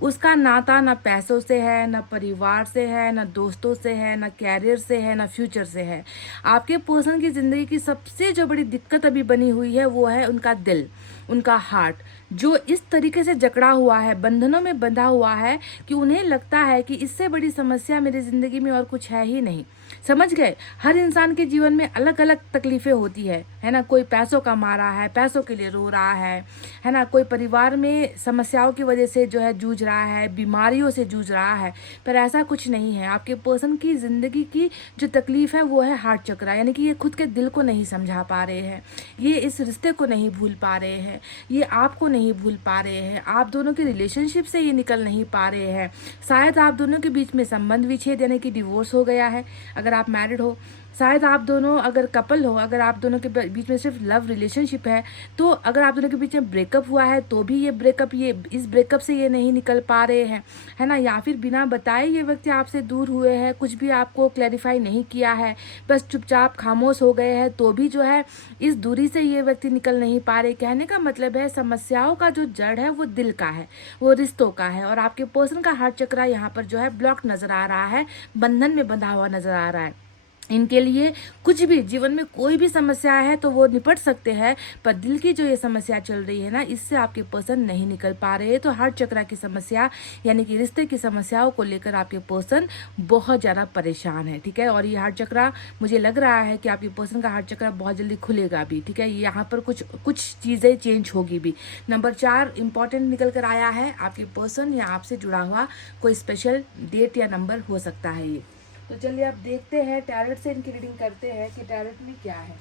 उसका नाता ना पैसों से है, ना परिवार से है, ना दोस्तों से है, ना कैरियर से है, ना फ्यूचर से है। आपके पर्सन की ज़िंदगी की सबसे जो बड़ी दिक्कत अभी बनी हुई है वो है उनका दिल, उनका हार्ट, जो इस तरीके से जकड़ा हुआ है, बंधनों में बंधा हुआ है कि उन्हें लगता है कि इससे बड़ी समस्या मेरी ज़िंदगी में और कुछ है ही नहीं। समझ गए? हर इंसान के जीवन में अलग अलग तकलीफें होती है ना। कोई पैसों का मारा है, पैसों के लिए रो रहा है ना। कोई परिवार में समस्याओं की वजह से जो है जूझ रहा है, बीमारियों से जूझ रहा है। पर ऐसा कुछ नहीं है। आपके पर्सन की ज़िंदगी की जो तकलीफ है वो है हार्ट चक्र, यानी कि ये खुद के दिल को नहीं समझा पा रहे हैं, ये इस रिश्ते को नहीं भूल पा रहे हैं, ये आपको नहीं भूल पा रहे हैं, आप दोनों के रिलेशनशिप से ये निकल नहीं पा रहे हैं। शायद आप दोनों के बीच में संबंध विच्छेद यानी कि डिवोर्स हो गया है अगर आप मैरिड हो। शायद आप दोनों अगर कपल हो, अगर आप दोनों के बीच में सिर्फ लव रिलेशनशिप है, तो अगर आप दोनों के बीच में ब्रेकअप हुआ है तो भी ये इस ब्रेकअप से ये नहीं निकल पा रहे हैं, है ना। या फिर बिना बताए ये व्यक्ति आपसे दूर हुए हैं, कुछ भी आपको क्लैरिफाई नहीं किया है, बस चुपचाप खामोश हो गए हैं, तो भी जो है इस दूरी से ये व्यक्ति निकल नहीं पा रहे। कहने का मतलब है समस्याओं का जो जड़ है वो दिल का है, वो रिश्तों का है, और आपके पर्सन का हार्ट चक्र यहाँ पर जो है ब्लॉक नजर आ रहा है, बंधन में बंधा हुआ नजर आ रहा है। इनके लिए कुछ भी जीवन में कोई भी समस्या है तो वो निपट सकते हैं, पर दिल की जो ये समस्या चल रही है ना, इससे आपके पर्सन नहीं निकल पा रहे हैं। तो हार्ट चक्र की समस्या यानी कि रिश्ते की समस्याओं को लेकर आपके पर्सन बहुत ज़्यादा परेशान है, ठीक है। और ये हार्ट चक्र मुझे लग रहा है कि आपके पर्सन का हार्ट चक्र बहुत जल्दी खुलेगा भी, ठीक है। यहाँ पर कुछ चीज़ें चेंज होगी भी। नंबर 4 इंपॉर्टेंट निकल कर आया है, आपके पर्सन या आपसे जुड़ा हुआ कोई स्पेशल डेट या नंबर हो सकता है ये। तो चलिए आप देखते हैं, टैरेट से इनकी रीडिंग करते हैं कि टैरेट में क्या है।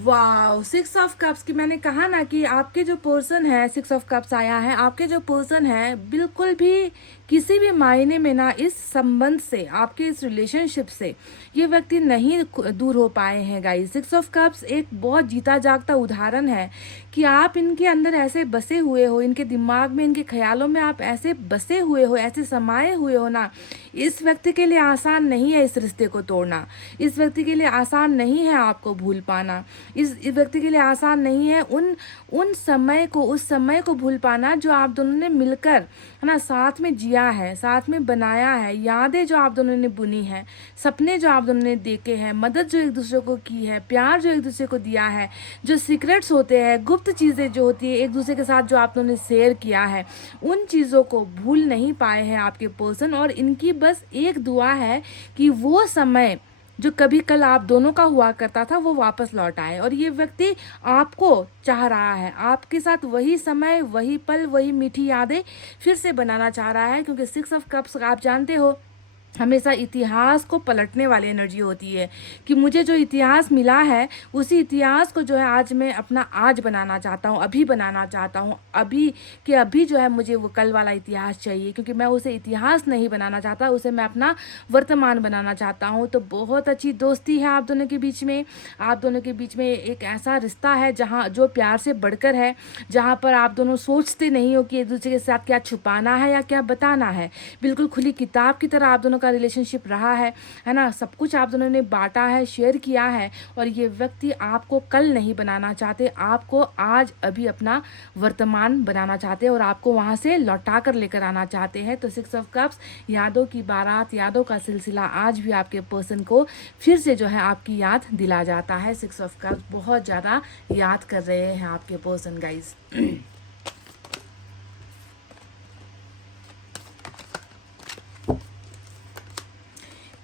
वाओ, 6 ऑफ कप्स की मैंने कहा ना कि आपके जो पर्सन है, 6 ऑफ कप्स आया है, आपके जो पर्सन है बिल्कुल भी किसी भी मायने में ना इस संबंध से, आपके इस रिलेशनशिप से ये व्यक्ति नहीं दूर हो पाए हैं गाइस। 6 ऑफ कप्स एक बहुत जीता जागता उदाहरण है कि आप इनके अंदर ऐसे बसे हुए हो, इनके दिमाग में, इनके ख्यालों में आप ऐसे बसे हुए हो, ऐसे समाये हुए हो ना। इस व्यक्ति के लिए आसान नहीं है इस रिश्ते को तोड़ना, इस व्यक्ति के लिए आसान नहीं है आपको भूल पाना, इस व्यक्ति के लिए आसान नहीं है उन समय को, उस समय को भूल पाना जो आप दोनों ने मिलकर, है ना, साथ में जिया है, साथ में बनाया है, यादें जो आप दोनों ने बुनी है, सपने जो आप दोनों ने देखे हैं, मदद जो एक दूसरे को की है, प्यार जो एक दूसरे को दिया है, जो सीक्रेट्स होते हैं, गुप्त चीज़ें जो होती है एक दूसरे के साथ जो आप दोनों ने शेयर किया है, उन चीज़ों को भूल नहीं पाए हैं आपके पर्सन। और इनकी बस एक दुआ है कि वो समय जो कभी कल आप दोनों का हुआ करता था वो वापस लौट आए। और ये व्यक्ति आपको चाह रहा है, आपके साथ वही समय, वही पल, वही मीठी यादें फिर से बनाना चाह रहा है, क्योंकि 6 ऑफ कप्स आप जानते हो हमेशा इतिहास को पलटने वाली एनर्जी होती है कि मुझे जो इतिहास मिला है उसी इतिहास को जो है आज मैं अपना आज बनाना चाहता हूँ, अभी बनाना चाहता हूँ, अभी के अभी जो है मुझे वो कल वाला इतिहास चाहिए, क्योंकि मैं उसे इतिहास नहीं बनाना चाहता, उसे मैं अपना वर्तमान बनाना चाहता हूँ। तो बहुत अच्छी दोस्ती है आप दोनों के बीच में, आप दोनों के बीच में एक ऐसा रिश्ता है जहाँ जो प्यार से बढ़कर है, जहाँ पर आप दोनों सोचते नहीं हो कि एक दूसरे के साथ क्या छुपाना है या क्या बताना है। बिल्कुल खुली किताब की तरह आप दोनों का रिलेशनशिप रहा है ना। सब कुछ आप दोनों ने बांटा है, शेयर किया है, और ये व्यक्ति आपको कल नहीं बनाना चाहते, आपको आज अभी अपना वर्तमान बनाना चाहते हैं और आपको वहां से लौटा कर लेकर आना चाहते हैं। तो 6 ऑफ कप्स यादों की बारात, यादों का सिलसिला आज भी आपके पर्सन को फिर से जो है आपकी याद दिला जाता है। 6 ऑफ कप्स बहुत ज़्यादा याद कर रहे हैं आपके person guys.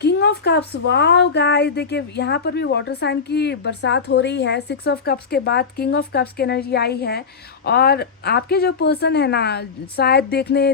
King of cups, wow guys, देखिए यहाँ पर भी वाटर साइन की बरसात हो रही है। 6 ऑफ कप्स के बाद किंग ऑफ कप्स की एनर्जी आई है, और आपके जो पर्सन है ना शायद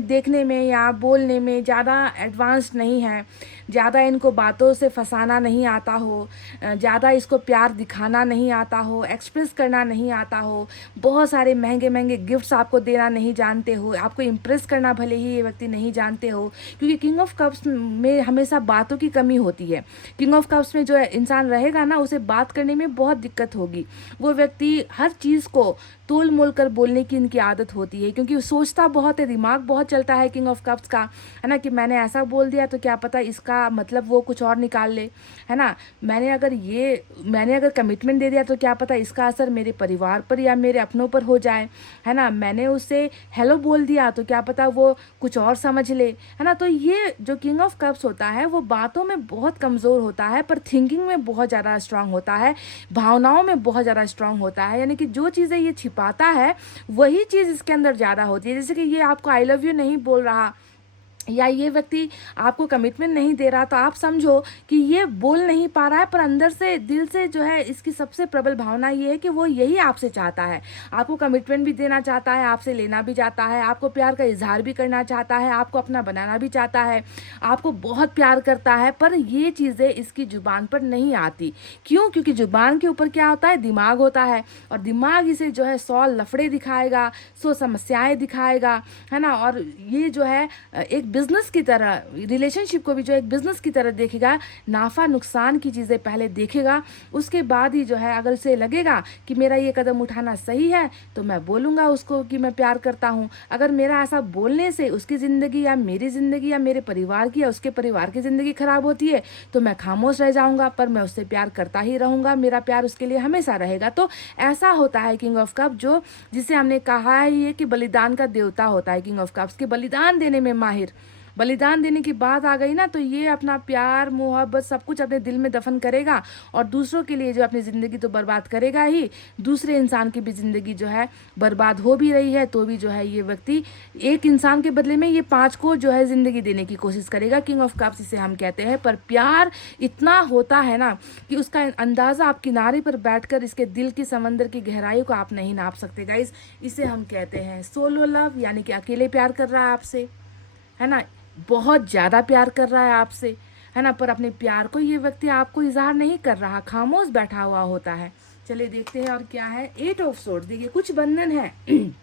देखने में या बोलने में ज़्यादा एडवांस नहीं है, ज़्यादा इनको बातों से फंसाना नहीं आता हो, ज़्यादा इसको प्यार दिखाना नहीं आता हो, एक्सप्रेस करना नहीं आता हो, बहुत सारे महंगे महंगे गिफ्ट्स आपको देना नहीं जानते हो, आपको इम्प्रेस करना भले ही ये व्यक्ति नहीं जानते हो, क्योंकि किंग ऑफ कप्स में हमेशा बातों की कमी होती होती है। किंग ऑफ कप्स में जो इंसान रहेगा ना, उसे बात करने में बहुत दिक्कत होगी। वो व्यक्ति हर चीज़ को तोल मोल कर बोलने की इनकी आदत होती है, क्योंकि वो सोचता बहुत है, दिमाग बहुत चलता है किंग ऑफ कप्स का, है ना, कि मैंने ऐसा बोल दिया तो क्या पता इसका मतलब वो कुछ और निकाल ले, है ना। मैंने अगर कमिटमेंट दे दिया तो क्या पता इसका असर मेरे परिवार पर या मेरे अपनों पर हो जाए, है ना। मैंने उससे हेलो बोल दिया तो क्या पता वो कुछ और समझ ले, है ना। तो ये जो किंग ऑफ कप्स होता है वो बातों में बहुत कमज़ोर होता है, पर थिंकिंग में बहुत ज़्यादा स्ट्रांग होता है, भावनाओं में बहुत ज़्यादा स्ट्रांग होता है। यानी कि जो चीज़ें ये छिपाता है वही चीज़ इसके अंदर ज़्यादा होती है। जैसे कि ये आपको आई लव यू नहीं बोल रहा, या ये व्यक्ति आपको कमिटमेंट नहीं दे रहा, तो आप समझो कि ये बोल नहीं पा रहा है, पर अंदर से, दिल से जो है, इसकी सबसे प्रबल भावना ये है कि वो यही आपसे चाहता है। आपको कमिटमेंट भी देना चाहता है, आपसे लेना भी चाहता है, आपको प्यार का इजहार भी करना चाहता है, आपको अपना बनाना भी चाहता है, आपको बहुत प्यार करता है, पर ये चीज़ें इसकी जुबान पर नहीं आती। क्यों? क्योंकि जुबान के ऊपर क्या होता है, दिमाग होता है, और दिमाग इसे जो है 100 लफड़े दिखाएगा, 100 समस्याएं दिखाएगा, है ना। और ये जो है एक बिजनेस की तरह, रिलेशनशिप को भी जो एक बिजनेस की तरह देखेगा, नाफा नुकसान की चीज़ें पहले देखेगा, उसके बाद ही जो है, अगर उसे लगेगा कि मेरा ये कदम उठाना सही है तो मैं बोलूँगा उसको कि मैं प्यार करता हूँ। अगर मेरा ऐसा बोलने से उसकी ज़िंदगी या मेरी ज़िंदगी या मेरे परिवार की या उसके परिवार की ज़िंदगी खराब होती है तो मैं खामोश रह जाऊँगा, पर मैं उससे प्यार करता ही रहूँगा, मेरा प्यार उसके लिए हमेशा रहेगा। तो ऐसा होता है किंग ऑफ कप, जो जिसे हमने कहा है ये कि बलिदान का देवता होता है किंग ऑफ कप्स, के बलिदान देने में माहिर। बलिदान देने की बात आ गई ना, तो ये अपना प्यार मोहब्बत सब कुछ अपने दिल में दफन करेगा, और दूसरों के लिए जो अपनी ज़िंदगी तो बर्बाद करेगा ही, दूसरे इंसान की भी ज़िंदगी जो है बर्बाद हो भी रही है तो भी जो है ये व्यक्ति एक इंसान के बदले में ये 5 को जो है ज़िंदगी देने की कोशिश करेगा। किंग ऑफ कप्स इसे हम कहते हैं। पर प्यार इतना होता है ना कि उसका अंदाज़ा आप किनारे पर बैठकर इसके दिल की समंदर की गहराई को आप नहीं नाप सकते गाइस। इसे हम कहते हैं सोलो लव, यानी कि अकेले प्यार कर रहा है आपसे, है ना, बहुत ज़्यादा प्यार कर रहा है आपसे, है ना, पर अपने प्यार को ये व्यक्ति आपको इजहार नहीं कर रहा, खामोश बैठा हुआ होता है। चलिए देखते हैं और क्या है। 8 ऑफ सोर्ड्स, देखिए कुछ बंधन है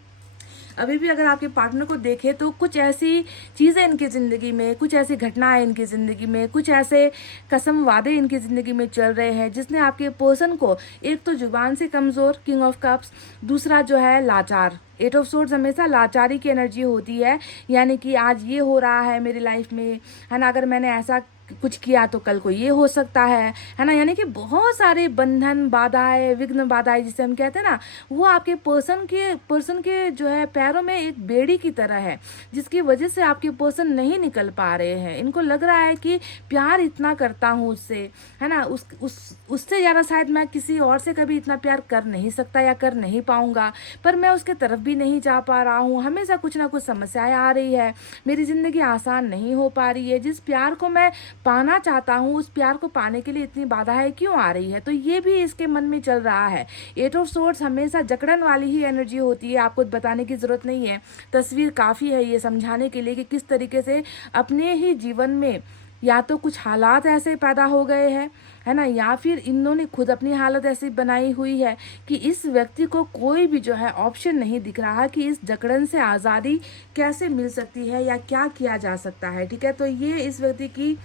अभी भी अगर आपके पार्टनर को देखें तो कुछ ऐसी चीज़ें इनकी ज़िंदगी में, कुछ ऐसी घटनाएं इनकी ज़िंदगी में, कुछ ऐसे कसम वादे इनकी ज़िंदगी में चल रहे हैं जिसने आपके पर्सन को, एक तो जुबान से कमज़ोर किंग ऑफ कप्स, दूसरा जो है लाचार। 8 ऑफ सोर्ड्स हमेशा लाचारी की एनर्जी होती है, यानी कि आज ये हो रहा है मेरी लाइफ में, है ना, अगर मैंने ऐसा कुछ किया तो कल को ये हो सकता है ना। यानी कि बहुत सारे बंधन, बाधाएं, विघ्न बाधाएं जिसे हम कहते हैं ना, वो आपके पर्सन के जो है पैरों में एक बेड़ी की तरह है, जिसकी वजह से आपके पर्सन नहीं निकल पा रहे हैं। इनको लग रहा है कि प्यार इतना करता हूँ उससे, है ना, उससे ज़्यादा शायद मैं किसी और से कभी इतना प्यार कर नहीं सकता या कर नहीं पाऊंगा, पर मैं उसके तरफ भी नहीं जा पा रहा हूँ। हमेशा कुछ ना कुछ समस्याएं आ रही है, मेरी ज़िंदगी आसान नहीं हो पा रही है, जिस प्यार को मैं पाना चाहता हूँ उस प्यार को पाने के लिए इतनी बाधाएं क्यों आ रही है। तो ये भी इसके मन में चल रहा है। 8 ऑफ सोर्ड्स हमेशा जकड़न वाली ही एनर्जी होती है, आपको बताने की ज़रूरत नहीं है, तस्वीर काफ़ी है ये समझाने के लिए कि किस तरीके से अपने ही जीवन में या तो कुछ हालात ऐसे पैदा हो गए हैं, है ना, या फिर इन्होंने खुद अपनी हालत ऐसी बनाई हुई है कि इस व्यक्ति को कोई भी जो है ऑप्शन नहीं दिख रहा कि इस जकड़न से आज़ादी कैसे मिल सकती है या क्या किया जा सकता है। ठीक है, तो ये इस व्यक्ति की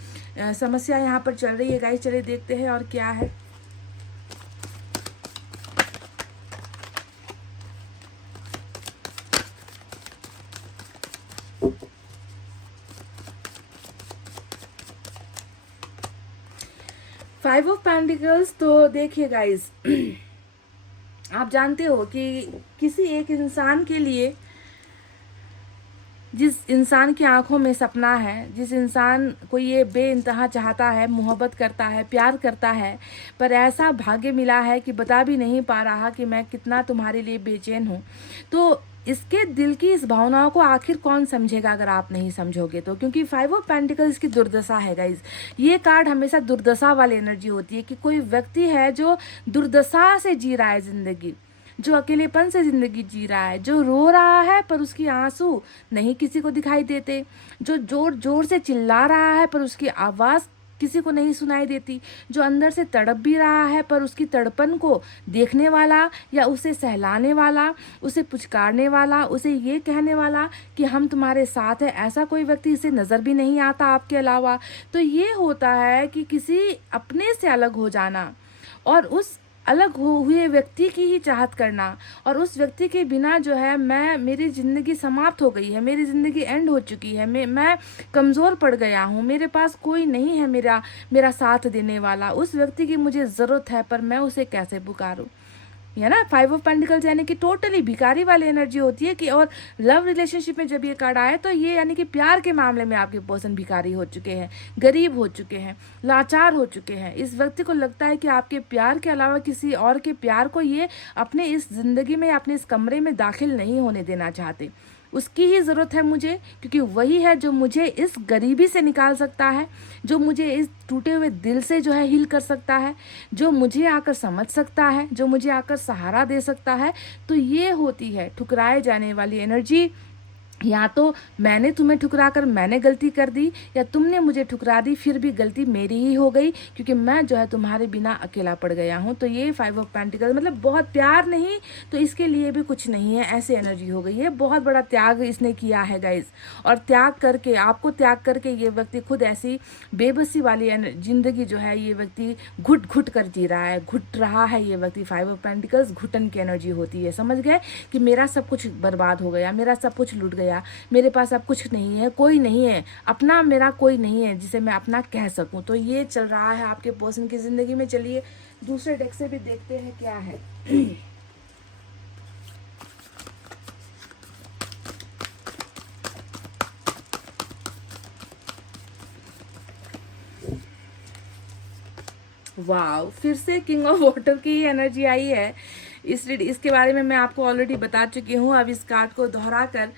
समस्या यहाँ पर चल रही है गाइस। चलिए देखते हैं और क्या है। फाइव ऑफ पेंटिकल्स, तो देखिए गाइस आप जानते हो कि किसी एक इंसान के लिए, जिस इंसान की आंखों में सपना है, जिस इंसान को ये बेइंतहा चाहता है, मोहब्बत करता है, प्यार करता है, पर ऐसा भाग्य मिला है कि बता भी नहीं पा रहा कि मैं कितना तुम्हारे लिए बेचैन हूँ, तो इसके दिल की इस भावनाओं को आखिर कौन समझेगा अगर आप नहीं समझोगे तो। क्योंकि 5 ऑफ पेंटिकल्स की दुर्दशा है गाइज। ये कार्ड हमेशा दुर्दशा वाली एनर्जी होती है कि कोई व्यक्ति है जो दुर्दशा से जी रहा है ज़िंदगी, जो अकेलेपन से ज़िंदगी जी रहा है, जो रो रहा है पर उसकी आंसू नहीं किसी को दिखाई देते, जो जोर जोर से चिल्ला रहा है पर उसकी आवाज़ किसी को नहीं सुनाई देती, जो अंदर से तड़प भी रहा है पर उसकी तड़पन को देखने वाला या उसे सहलाने वाला, उसे पुचकारने वाला, उसे ये कहने वाला कि हम तुम्हारे साथ हैं, ऐसा कोई व्यक्ति इसे नज़र भी नहीं आता आपके अलावा। तो ये होता है कि किसी अपने से अलग हो जाना और उस अलग हुए व्यक्ति की ही चाहत करना, और उस व्यक्ति के बिना जो है मेरी ज़िंदगी समाप्त हो गई है, मेरी ज़िंदगी एंड हो चुकी है, मैं कमज़ोर पड़ गया हूँ, मेरे पास कोई नहीं है मेरा साथ देने वाला, उस व्यक्ति की मुझे ज़रूरत है पर मैं उसे कैसे पुकारूँ, है ना। 5 ऑफ पेंटिकल्स यानी कि टोटली भिखारी वाली एनर्जी होती है कि, और लव रिलेशनशिप में जब ये कार्ड आए तो ये यानी कि प्यार के मामले में आपके पर्सन भिखारी हो चुके हैं, गरीब हो चुके हैं, लाचार हो चुके हैं। इस व्यक्ति को लगता है कि आपके प्यार के अलावा किसी और के प्यार को ये अपने इस ज़िंदगी में, अपने इस कमरे में दाखिल नहीं होने देना चाहते। उसकी ही ज़रूरत है मुझे, क्योंकि वही है जो मुझे इस गरीबी से निकाल सकता है, जो मुझे इस टूटे हुए दिल से जो है हील कर सकता है, जो मुझे आकर समझ सकता है, जो मुझे आकर सहारा दे सकता है। तो ये होती है ठुकराए जाने वाली एनर्जी। या तो मैंने तुम्हें ठुकरा कर मैंने गलती कर दी, या तुमने मुझे ठुकरा दी फिर भी गलती मेरी ही हो गई, क्योंकि मैं जो है तुम्हारे बिना अकेला पड़ गया हूँ। तो ये 5 ऑफ पेंटिकल्स मतलब बहुत प्यार नहीं तो इसके लिए भी कुछ नहीं है, ऐसी एनर्जी हो गई है। बहुत बड़ा त्याग इसने किया है गाइज, और त्याग करके, आपको त्याग करके ये व्यक्ति खुद ऐसी बेबसी वाली जिंदगी जो है ये व्यक्ति घुट घुट कर जी रहा है, घुट रहा है ये व्यक्ति। 5 ऑफ पेंटिकल्स घुटन की एनर्जी होती है, समझ गए कि मेरा सब कुछ बर्बाद हो गया, मेरा सब कुछ लूट गया, मेरे पास अब कुछ नहीं है, कोई नहीं है अपना, मेरा कोई नहीं है जिसे मैं अपना कह सकूं। तो ये चल रहा है आपके पर्सन की जिंदगी में। चलिए दूसरे डेक से भी देखते हैं क्या है। वाओ, फिर से किंग ऑफ वाटर की एनर्जी आई है। इसके बारे में मैं आपको ऑलरेडी बता चुकी हूँ, अब इस कार्ड को दोहरा कर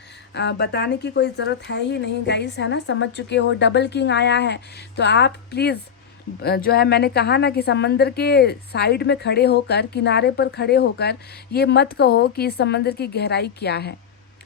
बताने की कोई ज़रूरत है ही नहीं गाइस, है ना, समझ चुके हो। डबल किंग आया है तो आप प्लीज़ जो है, मैंने कहा ना कि समंदर के साइड में खड़े होकर, किनारे पर खड़े होकर ये मत कहो कि इस समंदर की गहराई क्या है,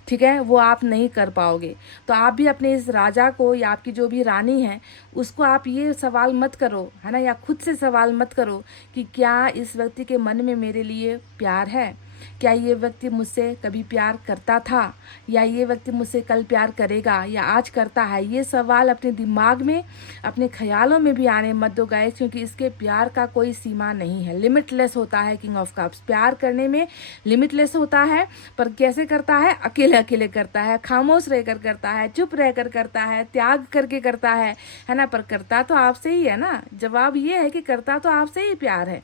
ठीक है, वो आप नहीं कर पाओगे। तो आप भी अपने इस राजा को या आपकी जो भी रानी है उसको आप ये सवाल मत करो, है ना, या खुद से सवाल मत करो कि क्या इस व्यक्ति के मन में मेरे लिए प्यार है, क्या ये व्यक्ति मुझसे कभी प्यार करता था, या ये व्यक्ति मुझसे कल प्यार करेगा या आज करता है। ये सवाल अपने दिमाग में, अपने ख्यालों में भी आने मत दो गाइस, क्योंकि इसके प्यार का कोई सीमा नहीं है, लिमिटलेस होता है। किंग ऑफ कप्स प्यार करने में लिमिटलेस होता है, पर कैसे करता है, अकेले अकेले करता है, खामोश रहकर करता है, चुप रहकर करता है, त्याग करके करता है ना, पर करता तो आपसे ही है ना। जवाब ये है कि करता तो आपसे ही प्यार है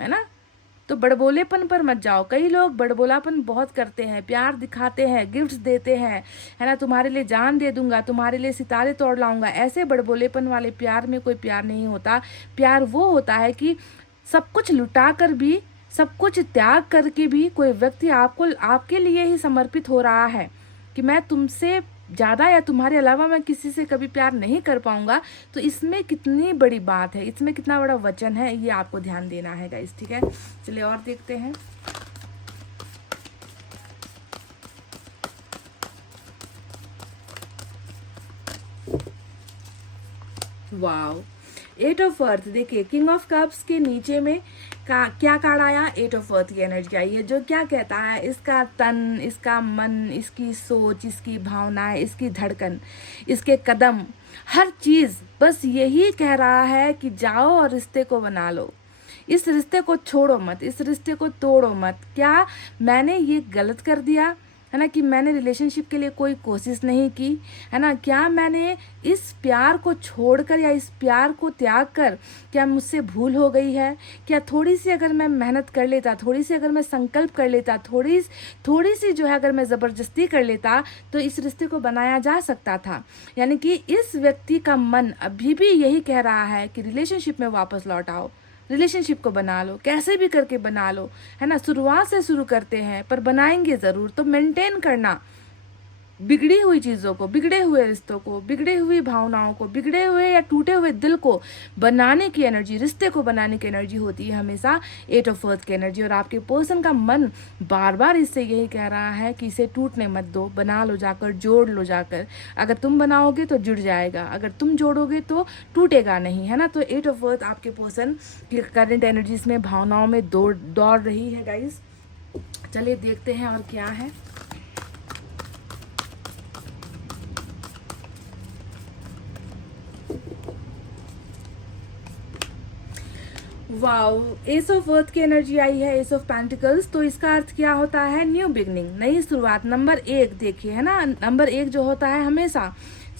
ना। तो बड़बोलेपन पर मत जाओ। कई लोग बड़बोलापन बहुत करते हैं, प्यार दिखाते हैं, गिफ्ट्स देते हैं, है ना, तुम्हारे लिए जान दे दूंगा, तुम्हारे लिए सितारे तोड़ लाऊंगा। ऐसे बड़बोलेपन वाले प्यार में कोई प्यार नहीं होता। प्यार वो होता है कि सब कुछ लुटा कर भी, सब कुछ त्याग करके भी कोई व्यक्ति आपको, आपके लिए ही समर्पित हो रहा है कि मैं तुमसे ज़्यादा या तुम्हारे अलावा मैं किसी से कभी प्यार नहीं कर पाऊंगा। तो इसमें कितनी बड़ी बात है, इसमें कितना बड़ा वचन है, ये आपको ध्यान देना है गाइस, ठीक है। चलिए और देखते हैं। Wow, 8 of earth. देखिए किंग ऑफ कप्स के नीचे में क्या कार्ड आया, 8 ऑफ अर्थ की एनर्जी आई है, जो क्या कहता है, इसका तन, इसका मन, इसकी सोच, इसकी भावनाएं, इसकी धड़कन, इसके कदम, हर चीज़ बस यही कह रहा है कि जाओ और रिश्ते को बना लो, इस रिश्ते को छोड़ो मत, इस रिश्ते को तोड़ो मत। क्या मैंने ये गलत कर दिया, है ना, कि मैंने रिलेशनशिप के लिए कोई कोशिश नहीं की, है ना, क्या मैंने इस प्यार को छोड़कर या इस प्यार को त्याग कर, क्या मुझसे भूल हो गई है, क्या थोड़ी सी अगर मैं मेहनत कर लेता, थोड़ी सी अगर मैं संकल्प कर लेता, थोड़ी सी जो है अगर मैं ज़बरदस्ती कर लेता तो इस रिश्ते को बनाया जा सकता था। यानी कि इस व्यक्ति का मन अभी भी यही कह रहा है कि रिलेशनशिप में वापस लौट आओ, रिलेशनशिप को बना लो, कैसे भी करके बना लो, है ना। शुरुआत से शुरू करते हैं पर बनाएंगे ज़रूर, तो मेंटेन करना, बिगड़ी हुई चीज़ों को, बिगड़े हुए रिश्तों को, बिगड़े हुई भावनाओं को, बिगड़े हुए या टूटे हुए दिल को बनाने की एनर्जी, रिश्ते को बनाने की एनर्जी होती है हमेशा 8 ऑफ अर्थ की एनर्जी। और आपके पर्सन का मन बार बार इससे यही कह रहा है कि इसे टूटने मत दो, बना लो जाकर, जोड़ लो जाकर। अगर तुम बनाओगे तो जुड़ जाएगा, अगर तुम जोड़ोगे तो टूटेगा नहीं, है ना। तो 8 ऑफ अर्थ आपके पर्सन की करंट एनर्जीज में, भावनाओं में दौड़ रही है गाइस। चलिए देखते हैं और क्या है। वाओ, एस ऑफ अर्थ की एनर्जी आई है, एस ऑफ पेंटिकल्स। तो इसका अर्थ क्या होता है? न्यू बिगनिंग, नई शुरुआत। नंबर 1 देखिए, है ना, नंबर 1 जो होता है हमेशा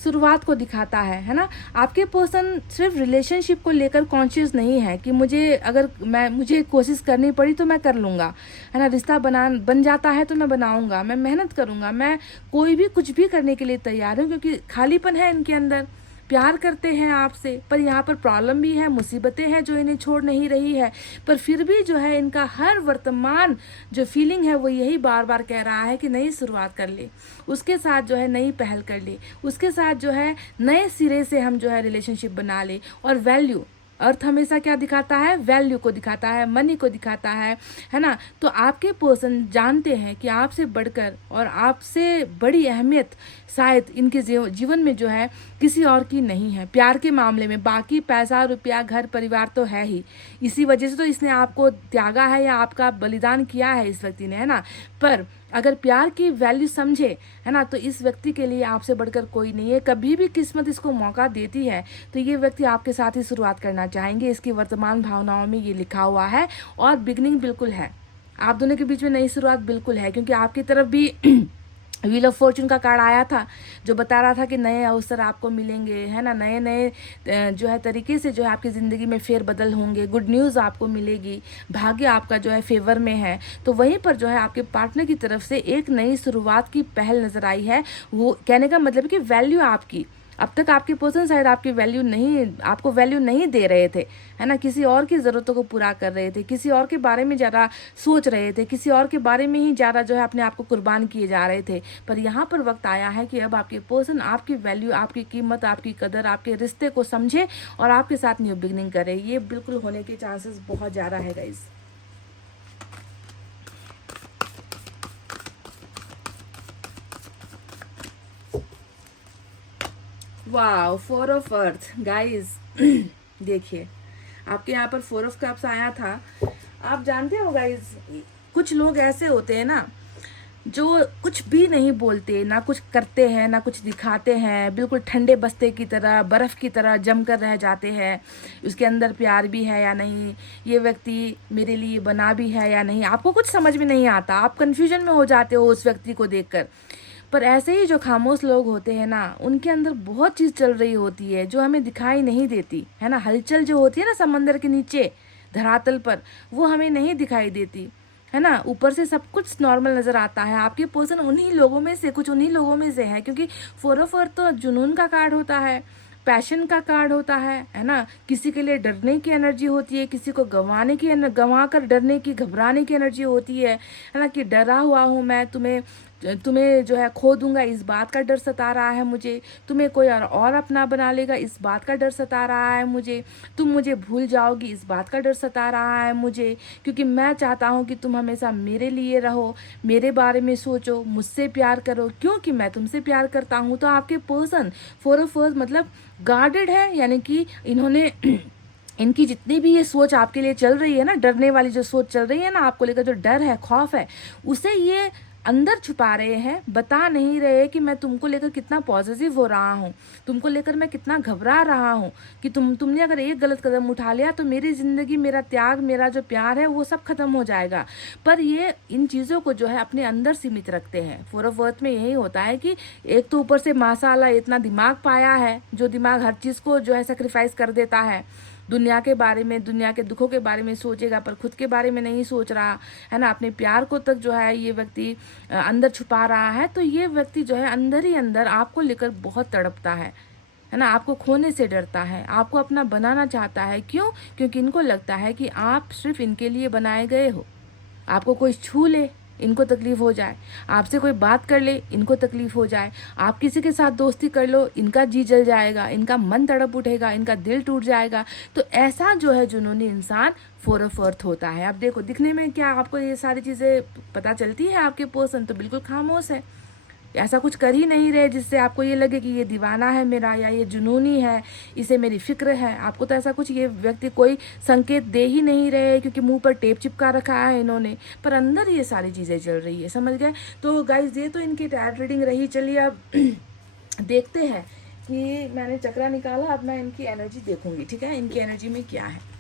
शुरुआत को दिखाता है ना। आपके पर्सन सिर्फ रिलेशनशिप को लेकर कॉन्शियस नहीं है कि मुझे कोशिश करनी पड़ी तो मैं कर लूँगा, है ना। रिश्ता बन जाता है तो मैं बनाऊँगा, मैं मेहनत करूँगा, मैं कोई भी कुछ भी करने के लिए तैयार हूँ, क्योंकि खालीपन है इनके अंदर। प्यार करते हैं आपसे, पर यहाँ पर प्रॉब्लम भी है, मुसीबतें हैं जो इन्हें छोड़ नहीं रही है। पर फिर भी जो है इनका हर वर्तमान जो फीलिंग है वो यही बार बार कह रहा है कि नई शुरुआत कर ले, उसके साथ जो है नई पहल कर ले, उसके साथ जो है नए सिरे से हम जो है रिलेशनशिप बना ले। और वैल्यू, अर्थ हमेशा क्या दिखाता है? वैल्यू को दिखाता है, मनी को दिखाता है ना। तो आपके पर्सन जानते हैं कि आपसे बढ़कर और आपसे बड़ी अहमियत शायद इनके जीवन में जो है किसी और की नहीं है प्यार के मामले में। बाकी पैसा, रुपया, घर, परिवार तो है ही, इसी वजह से तो इसने आपको त्यागा है या आपका बलिदान किया है इस व्यक्ति ने, है ना। पर अगर प्यार की वैल्यू समझे, है ना, तो इस व्यक्ति के लिए आपसे बढ़कर कोई नहीं है। कभी भी किस्मत इसको मौका देती है तो ये व्यक्ति आपके साथ ही शुरुआत करना चाहेंगे। इसकी वर्तमान भावनाओं में ये लिखा हुआ है। और बिगनिंग बिल्कुल है, आप दोनों के बीच में नई शुरुआत बिल्कुल है, क्योंकि आपकी तरफ भी व्हील ऑफ फॉर्चून का कार्ड आया था जो बता रहा था कि नए अवसर आपको मिलेंगे, है ना। नए नए जो है तरीके से जो है आपकी ज़िंदगी में फेरबदल होंगे, गुड न्यूज़ आपको मिलेगी, भाग्य आपका जो है फेवर में है। तो वहीं पर जो है आपके पार्टनर की तरफ से एक नई शुरुआत की पहल नज़र आई है। वो कहने का मतलब है कि वैल्यू आपकी, अब तक आपके पर्सन शायद आपकी आपको वैल्यू नहीं दे रहे थे, है ना। किसी और की ज़रूरतों को पूरा कर रहे थे, किसी और के बारे में ज़्यादा सोच रहे थे, किसी और के बारे में ही ज़्यादा जो है अपने आप को कुर्बान किए जा रहे थे। पर यहाँ पर वक्त आया है कि अब आपके पर्सन आपकी वैल्यू, आपकी कीमत, आपकी कदर, आपके रिश्ते को समझे और आपके साथ न्यू बिगनिंग करे। ये बिल्कुल होने के चांसेस बहुत ज़्यादा है guys. Wow, 4 of earth guys. देखिए, आपके यहाँ पर 4 ऑफ कप्स आया था। आप जानते हो गाइस, कुछ लोग ऐसे होते हैं ना जो कुछ भी नहीं बोलते, ना कुछ करते हैं, ना कुछ दिखाते हैं, बिल्कुल ठंडे बस्ते की तरह, बर्फ़ की तरह जम कर रह जाते हैं। उसके अंदर प्यार भी है या नहीं, ये व्यक्ति मेरे लिए बना भी है या नहीं, आपको कुछ समझ में नहीं आता, आप कन्फ्यूजन में हो जाते हो उस व्यक्ति को देखकर। पर ऐसे ही जो खामोश लोग होते हैं ना, उनके अंदर बहुत चीज़ चल रही होती है जो हमें दिखाई नहीं देती, है ना। हलचल जो होती है ना समंदर के नीचे धरातल पर, वो हमें नहीं दिखाई देती, है ना। ऊपर से सब कुछ नॉर्मल नज़र आता है। आपके पर्सन उन्हीं लोगों में से, कुछ उन्हीं लोगों में से है, क्योंकि 4 ऑफ अर्थ तो जुनून का कार्ड होता है, पैशन का कार्ड होता है ना। किसी के लिए डरने की एनर्जी होती है, किसी को गंवा कर डरने की, घबराने की एनर्जी होती है ना। कि डरा हुआ हूँ मैं, तुम्हें जो है खो दूंगा, इस बात का डर सता रहा है मुझे। तुम्हें कोई और अपना बना लेगा, इस बात का डर सता रहा है मुझे। तुम मुझे भूल जाओगी, इस बात का डर सता रहा है मुझे। क्योंकि मैं चाहता हूँ कि तुम हमेशा मेरे लिए रहो, मेरे बारे में सोचो, मुझसे प्यार करो, क्योंकि मैं तुमसे प्यार करता हूँ। तो आपके पर्सन 4 ऑफ अर्थ मतलब गार्डेड है, यानी कि इन्होंने इनकी जितनी भी ये सोच आपके लिए चल रही है ना, डरने वाली जो सोच चल रही है ना, आपको लेकर जो डर है, खौफ है, उसे ये अंदर छुपा रहे हैं, बता नहीं रहे कि मैं तुमको लेकर कितना पॉजिटिव हो रहा हूँ, तुमको लेकर मैं कितना घबरा रहा हूँ, कि तुमने अगर एक गलत कदम उठा लिया तो मेरी ज़िंदगी, मेरा त्याग, मेरा जो प्यार है वो सब खत्म हो जाएगा। पर ये इन चीज़ों को जो है अपने अंदर सीमित रखते हैं। 4 ऑफ अर्थ में यही होता है कि एक तो ऊपर से माशाल्लाह इतना दिमाग पाया है, जो दिमाग हर चीज़ को जो है सेक्रीफाइस कर देता है, दुनिया के बारे में, दुनिया के दुखों के बारे में सोचेगा, पर खुद के बारे में नहीं सोच रहा, है ना। अपने प्यार को तक जो है ये व्यक्ति अंदर छुपा रहा है। तो ये व्यक्ति जो है अंदर ही अंदर आपको लेकर बहुत तड़पता है ना। आपको खोने से डरता है, आपको अपना बनाना चाहता है। क्यों? क्योंकि इनको लगता है कि आप सिर्फ इनके लिए बनाए गए हो। आपको कोई छू ले, इनको तकलीफ़ हो जाए, आपसे कोई बात कर ले, इनको तकलीफ़ हो जाए, आप किसी के साथ दोस्ती कर लो, इनका जी जल जाएगा, इनका मन तड़प उठेगा, इनका दिल टूट जाएगा। तो ऐसा जो है जुनूनी इंसान 4 ऑफ अर्थ होता है। अब देखो दिखने में क्या आपको ये सारी चीज़ें पता चलती है, आपके पर्सन तो बिल्कुल खामोश है, ऐसा कुछ कर ही नहीं रहे जिससे आपको ये लगे कि ये दीवाना है मेरा, या ये जुनूनी है, इसे मेरी फिक्र है। आपको तो ऐसा कुछ ये व्यक्ति कोई संकेत दे ही नहीं रहे, क्योंकि मुंह पर टेप चिपका रखा है इन्होंने, पर अंदर ये सारी चीज़ें चल रही है। समझ गए? तो गाइज ये तो इनकी टैरोट रीडिंग रही। चलिए अब देखते हैं कि मैंने चक्रा निकाला, अब मैं इनकी एनर्जी देखूंगी। ठीक है, इनकी एनर्जी में क्या है।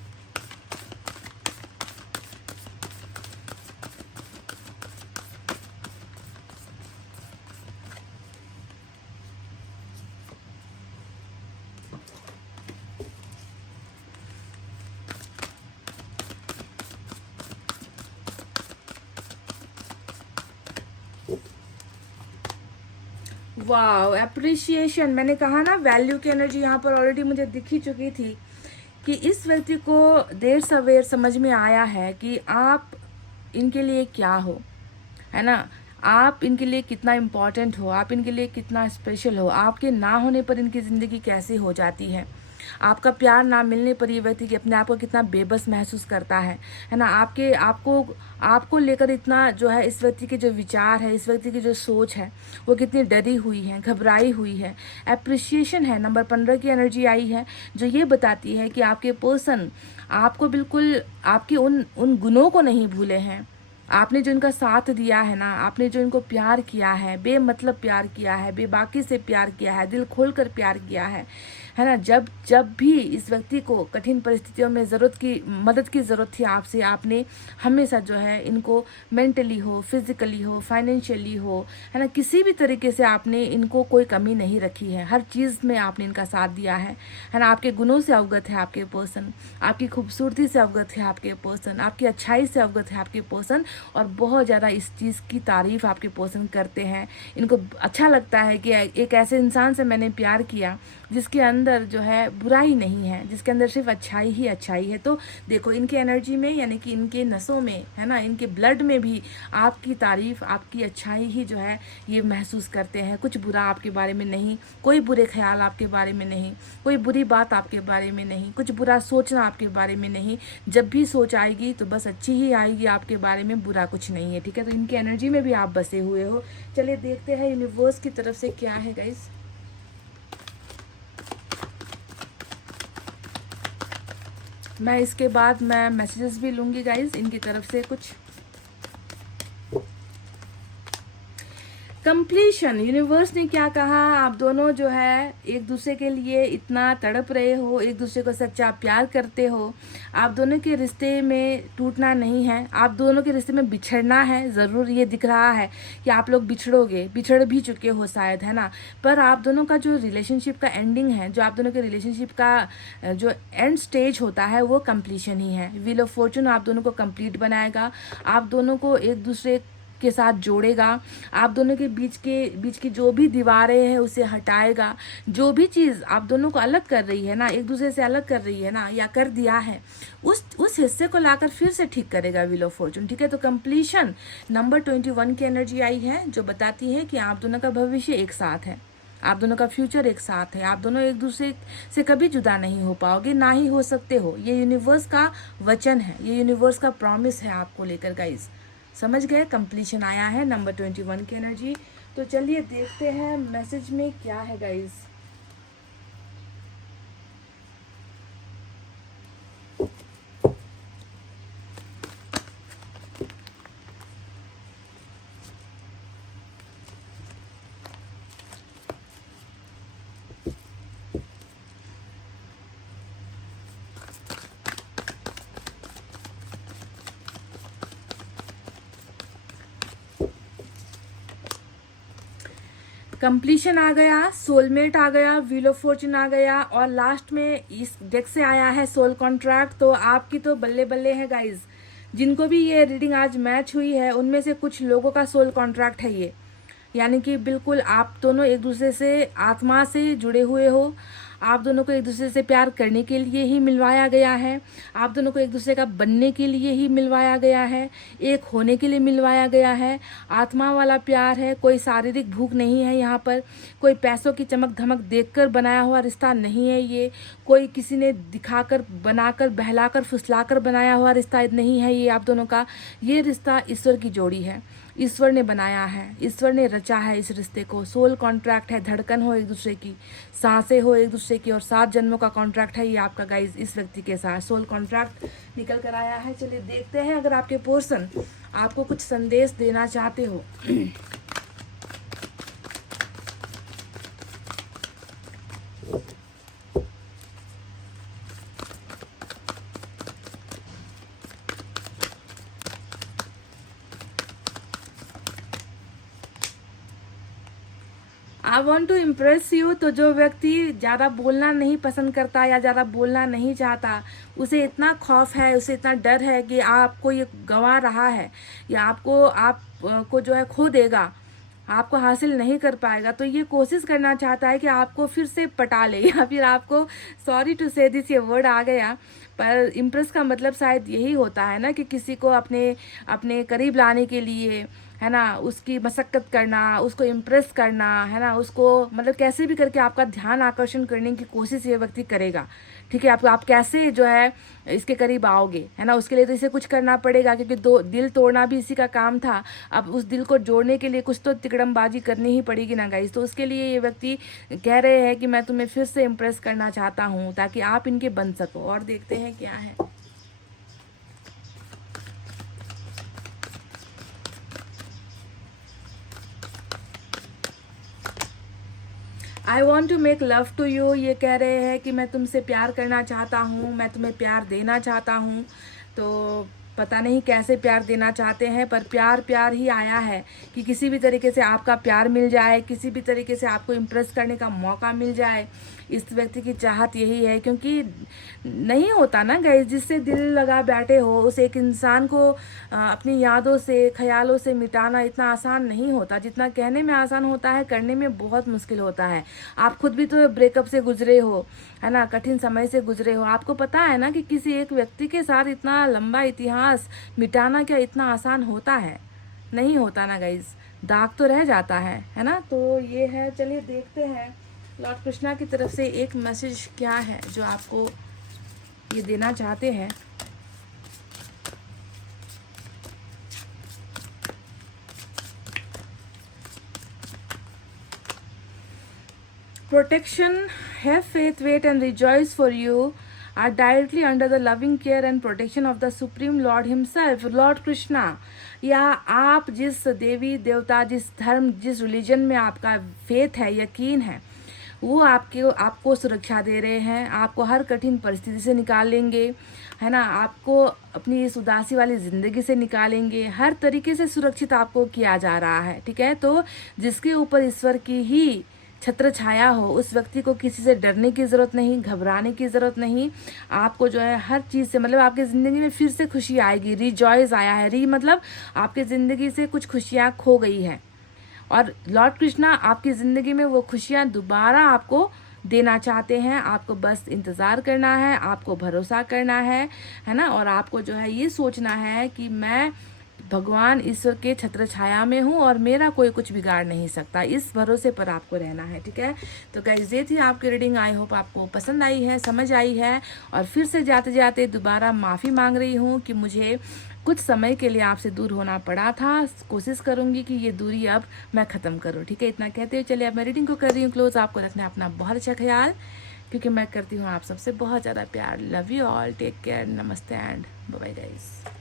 वाह, एप्रिशिएशन। मैंने कहा ना, वैल्यू की एनर्जी यहाँ पर ऑलरेडी मुझे दिख ही चुकी थी कि इस व्यक्ति को देर सवेर समझ में आया है कि आप इनके लिए क्या हो, है ना। आप इनके लिए कितना इम्पोर्टेंट हो, आप इनके लिए कितना स्पेशल हो, आपके ना होने पर इनकी ज़िंदगी कैसे हो जाती है, आपका प्यार ना मिलने पर ये व्यक्ति अपने आप को कितना बेबस महसूस करता है ना। आपके आपको आपको लेकर इतना जो है, इस व्यक्ति के जो विचार है, इस व्यक्ति की जो सोच है, वो कितनी डरी हुई है, घबराई हुई है। एप्रिसिएशन है, नंबर 15 की एनर्जी आई है, जो ये बताती है कि आपके पर्सन आपको बिल्कुल आपके उन गुणों को नहीं भूले हैं। आपने जो इनका साथ दिया है ना, आपने जो इनको प्यार किया है, बेमतलब प्यार किया है, बेबाकी से प्यार किया है, दिल खोल कर प्यार किया है ना। जब जब भी इस व्यक्ति को कठिन परिस्थितियों में मदद की ज़रूरत थी आपसे, आपने हमेशा जो है इनको मेंटली हो, फिजिकली हो, फाइनेंशियली हो, है ना, किसी भी तरीके से आपने इनको कोई कमी नहीं रखी है। हर चीज़ में आपने इनका साथ दिया है ना। आपके गुणों से अवगत है आपके पर्सन, आपकी खूबसूरती से अवगत है आपके पर्सन, आपकी अच्छाई से अवगत है आपके पर्सन, और बहुत ज़्यादा इस चीज़ की तारीफ़ आपके पर्सन करते हैं। इनको अच्छा लगता है कि एक ऐसे इंसान से मैंने प्यार किया जिसके अंदर जो है बुराई नहीं है, जिसके अंदर सिर्फ अच्छाई ही अच्छाई है। तो देखो इनकी एनर्जी में, यानी कि इनके नसों में, है ना, इनके ब्लड में भी आपकी तारीफ़, आपकी अच्छाई ही जो है ये महसूस करते हैं। कुछ बुरा आपके बारे में नहीं, कोई बुरे ख्याल आपके बारे में नहीं, कोई बुरी बात आपके बारे में नहीं, कुछ बुरा सोचना आपके बारे में नहीं। जब भी सोच आएगी तो बस अच्छी ही आएगी आपके बारे में, बुरा कुछ नहीं है। ठीक है, तो इनकी एनर्जी में भी आप बसे हुए हो। चलिए देखते हैं यूनिवर्स की तरफ से क्या है गाइस। मैं इसके बाद मैं मैसेजेस भी लूँगी गाइज इनकी तरफ से कुछ। कंप्लीशन, यूनिवर्स ने क्या कहा, आप दोनों जो है एक दूसरे के लिए इतना तड़प रहे हो, एक दूसरे को सच्चा प्यार करते हो, आप दोनों के रिश्ते में टूटना नहीं है, आप दोनों के रिश्ते में बिछड़ना है ज़रूर। ये दिख रहा है कि आप लोग बिछड़ोगे, बिछड़ भी चुके हो शायद, है ना। पर आप दोनों का जो रिलेशनशिप का एंडिंग है, जो आप दोनों के रिलेशनशिप का जो एंड स्टेज होता है, वो कंप्लीशन ही है। व्हील ऑफ फॉर्चून आप दोनों को कंप्लीट बनाएगा, आप दोनों को एक दूसरे के साथ जोड़ेगा, आप दोनों के बीच की जो भी दीवारें हैं उसे हटाएगा। जो भी चीज़ आप दोनों को अलग कर रही है ना, एक दूसरे से अलग कर रही है ना, या कर दिया है, उस हिस्से को लाकर फिर से ठीक करेगा व्हील ऑफ फॉर्चून। ठीक है, तो कंप्लीशन नंबर 21 की एनर्जी आई है, जो बताती है कि आप दोनों का भविष्य एक साथ है, आप दोनों का फ्यूचर एक साथ है, आप दोनों एक दूसरे से कभी जुदा नहीं हो पाओगे, ना ही हो सकते हो। ये यूनिवर्स का वचन है, ये यूनिवर्स का प्रॉमिस है आपको लेकर गाइस। समझ गए? कंप्लीशन आया है नंबर 21 की एनर्जी। तो चलिए देखते हैं मैसेज में क्या है गाइस। कंप्लीशन आ गया, सोलमेट आ गया, व्हील ऑफ फॉर्चून आ गया, और लास्ट में इस डेक से आया है सोल कॉन्ट्रैक्ट। तो आपकी तो बल्ले बल्ले है गाइज। जिनको भी ये रीडिंग आज मैच हुई है, उनमें से कुछ लोगों का सोल कॉन्ट्रैक्ट है ये, यानी कि बिल्कुल आप दोनों एक दूसरे से आत्मा से जुड़े हुए हो, आप दोनों को एक दूसरे से प्यार करने के लिए ही मिलवाया गया है, आप दोनों को एक दूसरे का बनने के लिए ही मिलवाया गया है, एक होने के लिए मिलवाया गया है। आत्मा वाला प्यार है, कोई शारीरिक भूख नहीं है यहाँ पर, कोई पैसों की चमक धमक देखकर बनाया हुआ रिश्ता नहीं है ये, कोई किसी ने दिखाकर बनाकर बहलाकर फुसलाकर बनाया हुआ रिश्ता नहीं है ये आप दोनों का। ये रिश्ता ईश्वर की जोड़ी है, ईश्वर ने बनाया है, ईश्वर ने रचा है इस रिश्ते को। सोल कॉन्ट्रैक्ट है, धड़कन हो एक दूसरे की, सांसें हो एक दूसरे की, और 7 जन्मों का कॉन्ट्रैक्ट है ये आपका गाइज इस व्यक्ति के साथ। सोल कॉन्ट्रैक्ट निकल कर आया है। चलिए देखते हैं अगर आपके पर्सन आपको कुछ संदेश देना चाहते हो। I want to impress you. तो जो व्यक्ति ज़्यादा बोलना नहीं पसंद करता या ज़्यादा बोलना नहीं चाहता, उसे इतना खौफ है, उसे इतना डर है कि आपको ये गंवा रहा है या आपको जो है खो देगा, आपको हासिल नहीं कर पाएगा, तो ये कोशिश करना चाहता है कि आपको फिर से पटा ले, या फिर आपको, सॉरी टू से दिस ये वर्ड आ गया, पर इम्प्रेस का मतलब शायद यही होता है ना कि किसी को अपने अपने करीब लाने के लिए, है ना, उसकी मशक्क़त करना, उसको इम्प्रेस करना, है ना, उसको मतलब कैसे भी करके आपका ध्यान आकर्षण करने की कोशिश ये व्यक्ति करेगा। ठीक है, आप कैसे जो है इसके करीब आओगे, है ना, उसके लिए तो इसे कुछ करना पड़ेगा, क्योंकि दिल तोड़ना भी इसी का काम था। अब उस दिल को जोड़ने के लिए कुछ तो तिकड़मबाजी करनी ही पड़ेगी ना गाइस। तो उसके लिए ये व्यक्ति कह रहे हैं कि मैं तुम्हें फिर से इम्प्रेस करना चाहता हूँ ताकि आप इनके बन सको। और देखते हैं क्या है। I want to make love to you. ये कह रहे हैं कि मैं तुमसे प्यार करना चाहता हूँ, मैं तुम्हें प्यार देना चाहता हूँ। तो पता नहीं कैसे प्यार देना चाहते हैं, पर प्यार ही आया है कि किसी भी तरीके से आपका प्यार मिल जाए, किसी भी तरीके से आपको इम्प्रेस करने का मौका मिल जाए। इस व्यक्ति की चाहत यही है, क्योंकि नहीं होता ना गाइस, जिससे दिल लगा बैठे हो उस एक इंसान को अपनी यादों से, ख्यालों से मिटाना इतना आसान नहीं होता। जितना कहने में आसान होता है, करने में बहुत मुश्किल होता है। आप खुद भी तो ब्रेकअप से गुजरे हो, है ना, कठिन समय से गुजरे हो। आपको पता है ना कि किसी एक व्यक्ति के साथ इतना लंबा इतिहास मिटाना क्या इतना आसान होता है? नहीं होता ना गाइस, दाग तो रह जाता है ना। तो ये है, चलिए देखते हैं लॉर्ड कृष्णा की तरफ से एक मैसेज क्या है जो आपको ये देना चाहते हैं। Protection, have faith, wait and rejoice for you are directly under the loving care and protection of the Supreme Lord himself, Lord Krishna। या आप जिस देवी देवता, जिस धर्म, जिस रिलीजन में आपका फेथ है, यकीन है, वो आपको सुरक्षा दे रहे हैं, आपको हर कठिन परिस्थिति से निकालेंगे, है ना, आपको अपनी इस उदासी वाली ज़िंदगी से निकालेंगे, हर तरीके से सुरक्षित आपको किया जा रहा है। ठीक है, तो जिसके ऊपर ईश्वर की ही छत्र छाया हो, उस व्यक्ति को किसी से डरने की ज़रूरत नहीं, घबराने की ज़रूरत नहीं। आपको जो है हर चीज़ से, मतलब आपकी ज़िंदगी में फिर से खुशी आएगी। रिजॉयस आया है, मतलब आपकी ज़िंदगी से कुछ खुशियाँ खो गई है, और लॉर्ड कृष्णा आपकी ज़िंदगी में वो खुशियाँ दोबारा आपको देना चाहते हैं। आपको बस इंतज़ार करना है, आपको भरोसा करना है ना, और आपको जो है ये सोचना है कि मैं भगवान ईश्वर के छत्र छाया में हूँ और मेरा कोई कुछ बिगाड़ नहीं सकता। इस भरोसे पर आपको रहना है। ठीक है, तो गाइस ये थी आपकी रीडिंग। आई होप आपको पसंद आई है, समझ आई है। और फिर से जाते जाते दोबारा माफ़ी मांग रही हूँ कि मुझे कुछ समय के लिए आपसे दूर होना पड़ा था। कोशिश करूँगी कि ये दूरी अब मैं ख़त्म करूँ। ठीक है, इतना कहते हुए चलिए अब मैं रीडिंग को कर रही हूँ क्लोज। आपको रखना है अपना बहुत अच्छा ख्याल, क्योंकि मैं करती हूँ आप सबसे बहुत ज़्यादा प्यार। Love you all, take care, नमस्ते एंड बाय बाय गाइस।